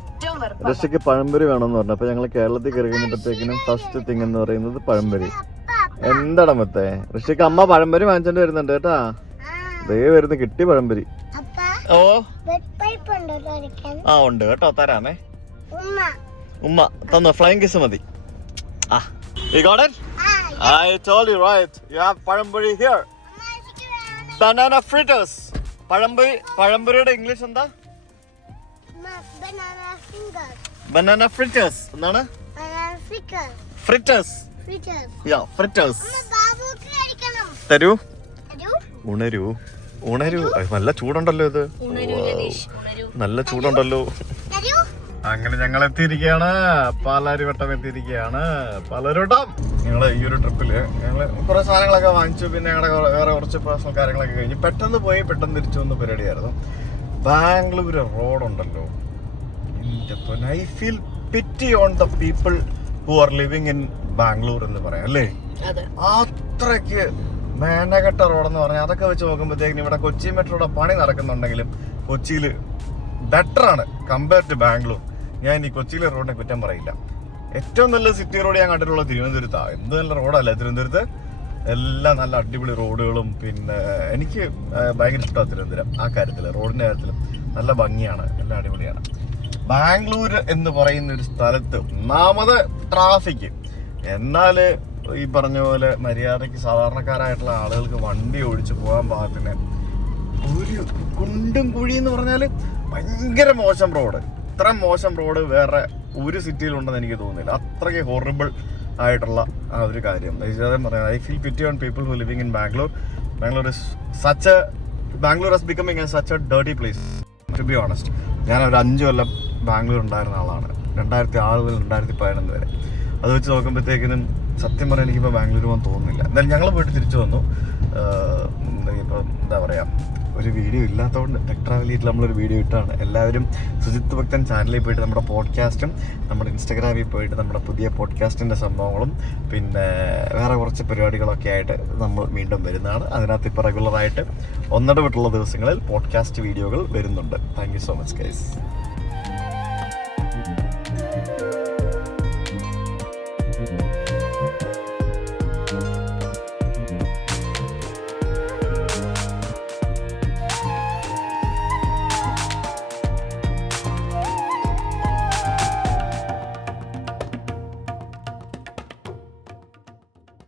ഋഷിക്ക് പഴംപൊരി വേണമെന്ന് പറഞ്ഞു. അപ്പൊ ഞങ്ങൾ കേരളത്തിൽ കയറി കഴിഞ്ഞപ്പോഴത്തേക്കിനും ഫസ്റ്റ് തിങ് എന്ന് പറയുന്നത് പഴംപൊരി. എന്താടാ മൊത്തേ? ഋഷിക്ക് അമ്മ പഴംപൊരി വാങ്ങിച്ചോണ്ട് വരുന്നുണ്ട് കേട്ടാ. ദേ വരുന്നു, കിട്ടി പഴംപൊരി. ഓ ആ ഉണ്ട് കേട്ടോ, തരാമേ. ഉമ്മ തന്നോ? ഫ്ലൈങ് കിസ് മതി. You got it? I told you right. You have pazhampori here. Banana fritters. പഴംപൊരിയുടെ ഇംഗ്ലീഷ് എന്താ? Banana fritters. എന്താണ്? ഫ്രിറ്റേഴ്സ്. Yeah, fritters. തരൂ. ഉണരൂ. നല്ല ചൂടുണ്ടല്ലോ ഇത്. നല്ല ചൂടുണ്ടല്ലോ. അങ്ങനെ ഞങ്ങൾ എത്തിയിരിക്കുകയാണ്. പാലാരിവട്ടം എത്തിയിരിക്കുകയാണ്. പാലാരിവട്ടം ഞങ്ങൾ ഈ ഒരു ട്രിപ്പില് ഞങ്ങൾ കുറെ സാധനങ്ങളൊക്കെ വാങ്ങിച്ചു. പിന്നെ ഞങ്ങളുടെ വേറെ കുറച്ച് പേഴ്സണൽ കാര്യങ്ങളൊക്കെ കഴിഞ്ഞ് പെട്ടെന്ന് പോയി പെട്ടെന്ന് തിരിച്ചു വന്ന പരിപാടിയായിരുന്നു. ബാംഗ്ലൂര് റോഡുണ്ടല്ലോ, I feel pity on the people who are living in Bangalore എന്ന് പറയാം അല്ലേ. അത്രയ്ക്ക് മേനകെട്ട റോഡെന്ന് പറഞ്ഞാൽ അതൊക്കെ വെച്ച് നോക്കുമ്പോഴത്തേക്കിനും ഇവിടെ കൊച്ചി മെട്രോയുടെ പണി നടക്കുന്നുണ്ടെങ്കിലും കൊച്ചിയിൽ ബെറ്റർ ആണ് കമ്പയർ ടു ബാംഗ്ലൂർ. ഞാൻ ഈ കൊച്ചിയിലെ റോഡിനെ കുറ്റം പറയില്ല. ഏറ്റവും നല്ല സിറ്റി റോഡ് ഞാൻ കണ്ടിട്ടുള്ള തിരുവനന്തപുരത്താണ്. എന്ത് നല്ല റോഡല്ലേ തിരുവനന്തപുരത്ത്. എല്ലാം നല്ല അടിപൊളി റോഡുകളും. പിന്നെ എനിക്ക് ഭയങ്കര ഇഷ്ടമാണ് തിരുവനന്തപുരം ആ കാര്യത്തിൽ, റോഡിൻ്റെ കാര്യത്തിൽ നല്ല ഭംഗിയാണ്, എല്ലാം അടിപൊളിയാണ്. ബാംഗ്ലൂർ എന്ന് പറയുന്ന ഒരു സ്ഥലത്ത് ഒന്നാമത് ട്രാഫിക്, എന്നാൽ ഈ പറഞ്ഞ പോലെ മര്യാദയ്ക്ക് സാധാരണക്കാരായിട്ടുള്ള ആളുകൾക്ക് വണ്ടി ഓടിച്ച് പോകാൻ പാകത്തിന് ഒരു കുണ്ടും കുഴി എന്ന് പറഞ്ഞാൽ ഭയങ്കര മോശം റോഡ്. ഇത്ര മോശം റോഡ് വേറെ ഒരു സിറ്റിയിലുണ്ടെന്ന് എനിക്ക് തോന്നുന്നില്ല. അത്രയ്ക്ക് ഹൊറിബിൾ ആയിട്ടുള്ള ആ ഒരു കാര്യം I feel pity on people who living in Bangalore. Bangalore is becoming such a dirty place to be honest. ഞാൻ ഒരു 5 കൊല്ലം ബാംഗ്ലൂർ ഉണ്ടായിരുന്ന ആളാണ്, 2006 മുതൽ 2011 വരെ. അത് വെച്ച് നോക്കുമ്പോഴത്തേക്കിനും സത്യം പറഞ്ഞാൽ എനിക്കിപ്പോൾ ബാംഗ്ലൂർ പോകാൻ തോന്നുന്നില്ല. എന്തായാലും ഞങ്ങൾ പോയിട്ട് തിരിച്ചു വന്നു. ഇപ്പോൾ എന്താ പറയുക, ഒരു വീഡിയോ ഇല്ലാത്തതുകൊണ്ട് ടെക് ട്രാവലിയിട്ട് നമ്മളൊരു വീഡിയോ ഇട്ടാണ്. എല്ലാവരും സുജിത്ത് ഭക്തൻ ചാനലിൽ പോയിട്ട് നമ്മുടെ പോഡ്കാസ്റ്റും നമ്മുടെ ഇൻസ്റ്റാഗ്രാമിൽ പോയിട്ട് നമ്മുടെ പുതിയ പോഡ്കാസ്റ്റിൻ്റെ സംഭവങ്ങളും പിന്നെ വേറെ കുറച്ച് പരിപാടികളൊക്കെ ആയിട്ട് നമ്മൾ വീണ്ടും വരുന്നതാണ്. അതിനകത്ത് ഇപ്പോൾ റെഗുലറായിട്ട് ഒന്നിടവിട്ടുള്ള ദിവസങ്ങളിൽ പോഡ്കാസ്റ്റ് വീഡിയോകൾ വരുന്നുണ്ട്. Thank you so much guys.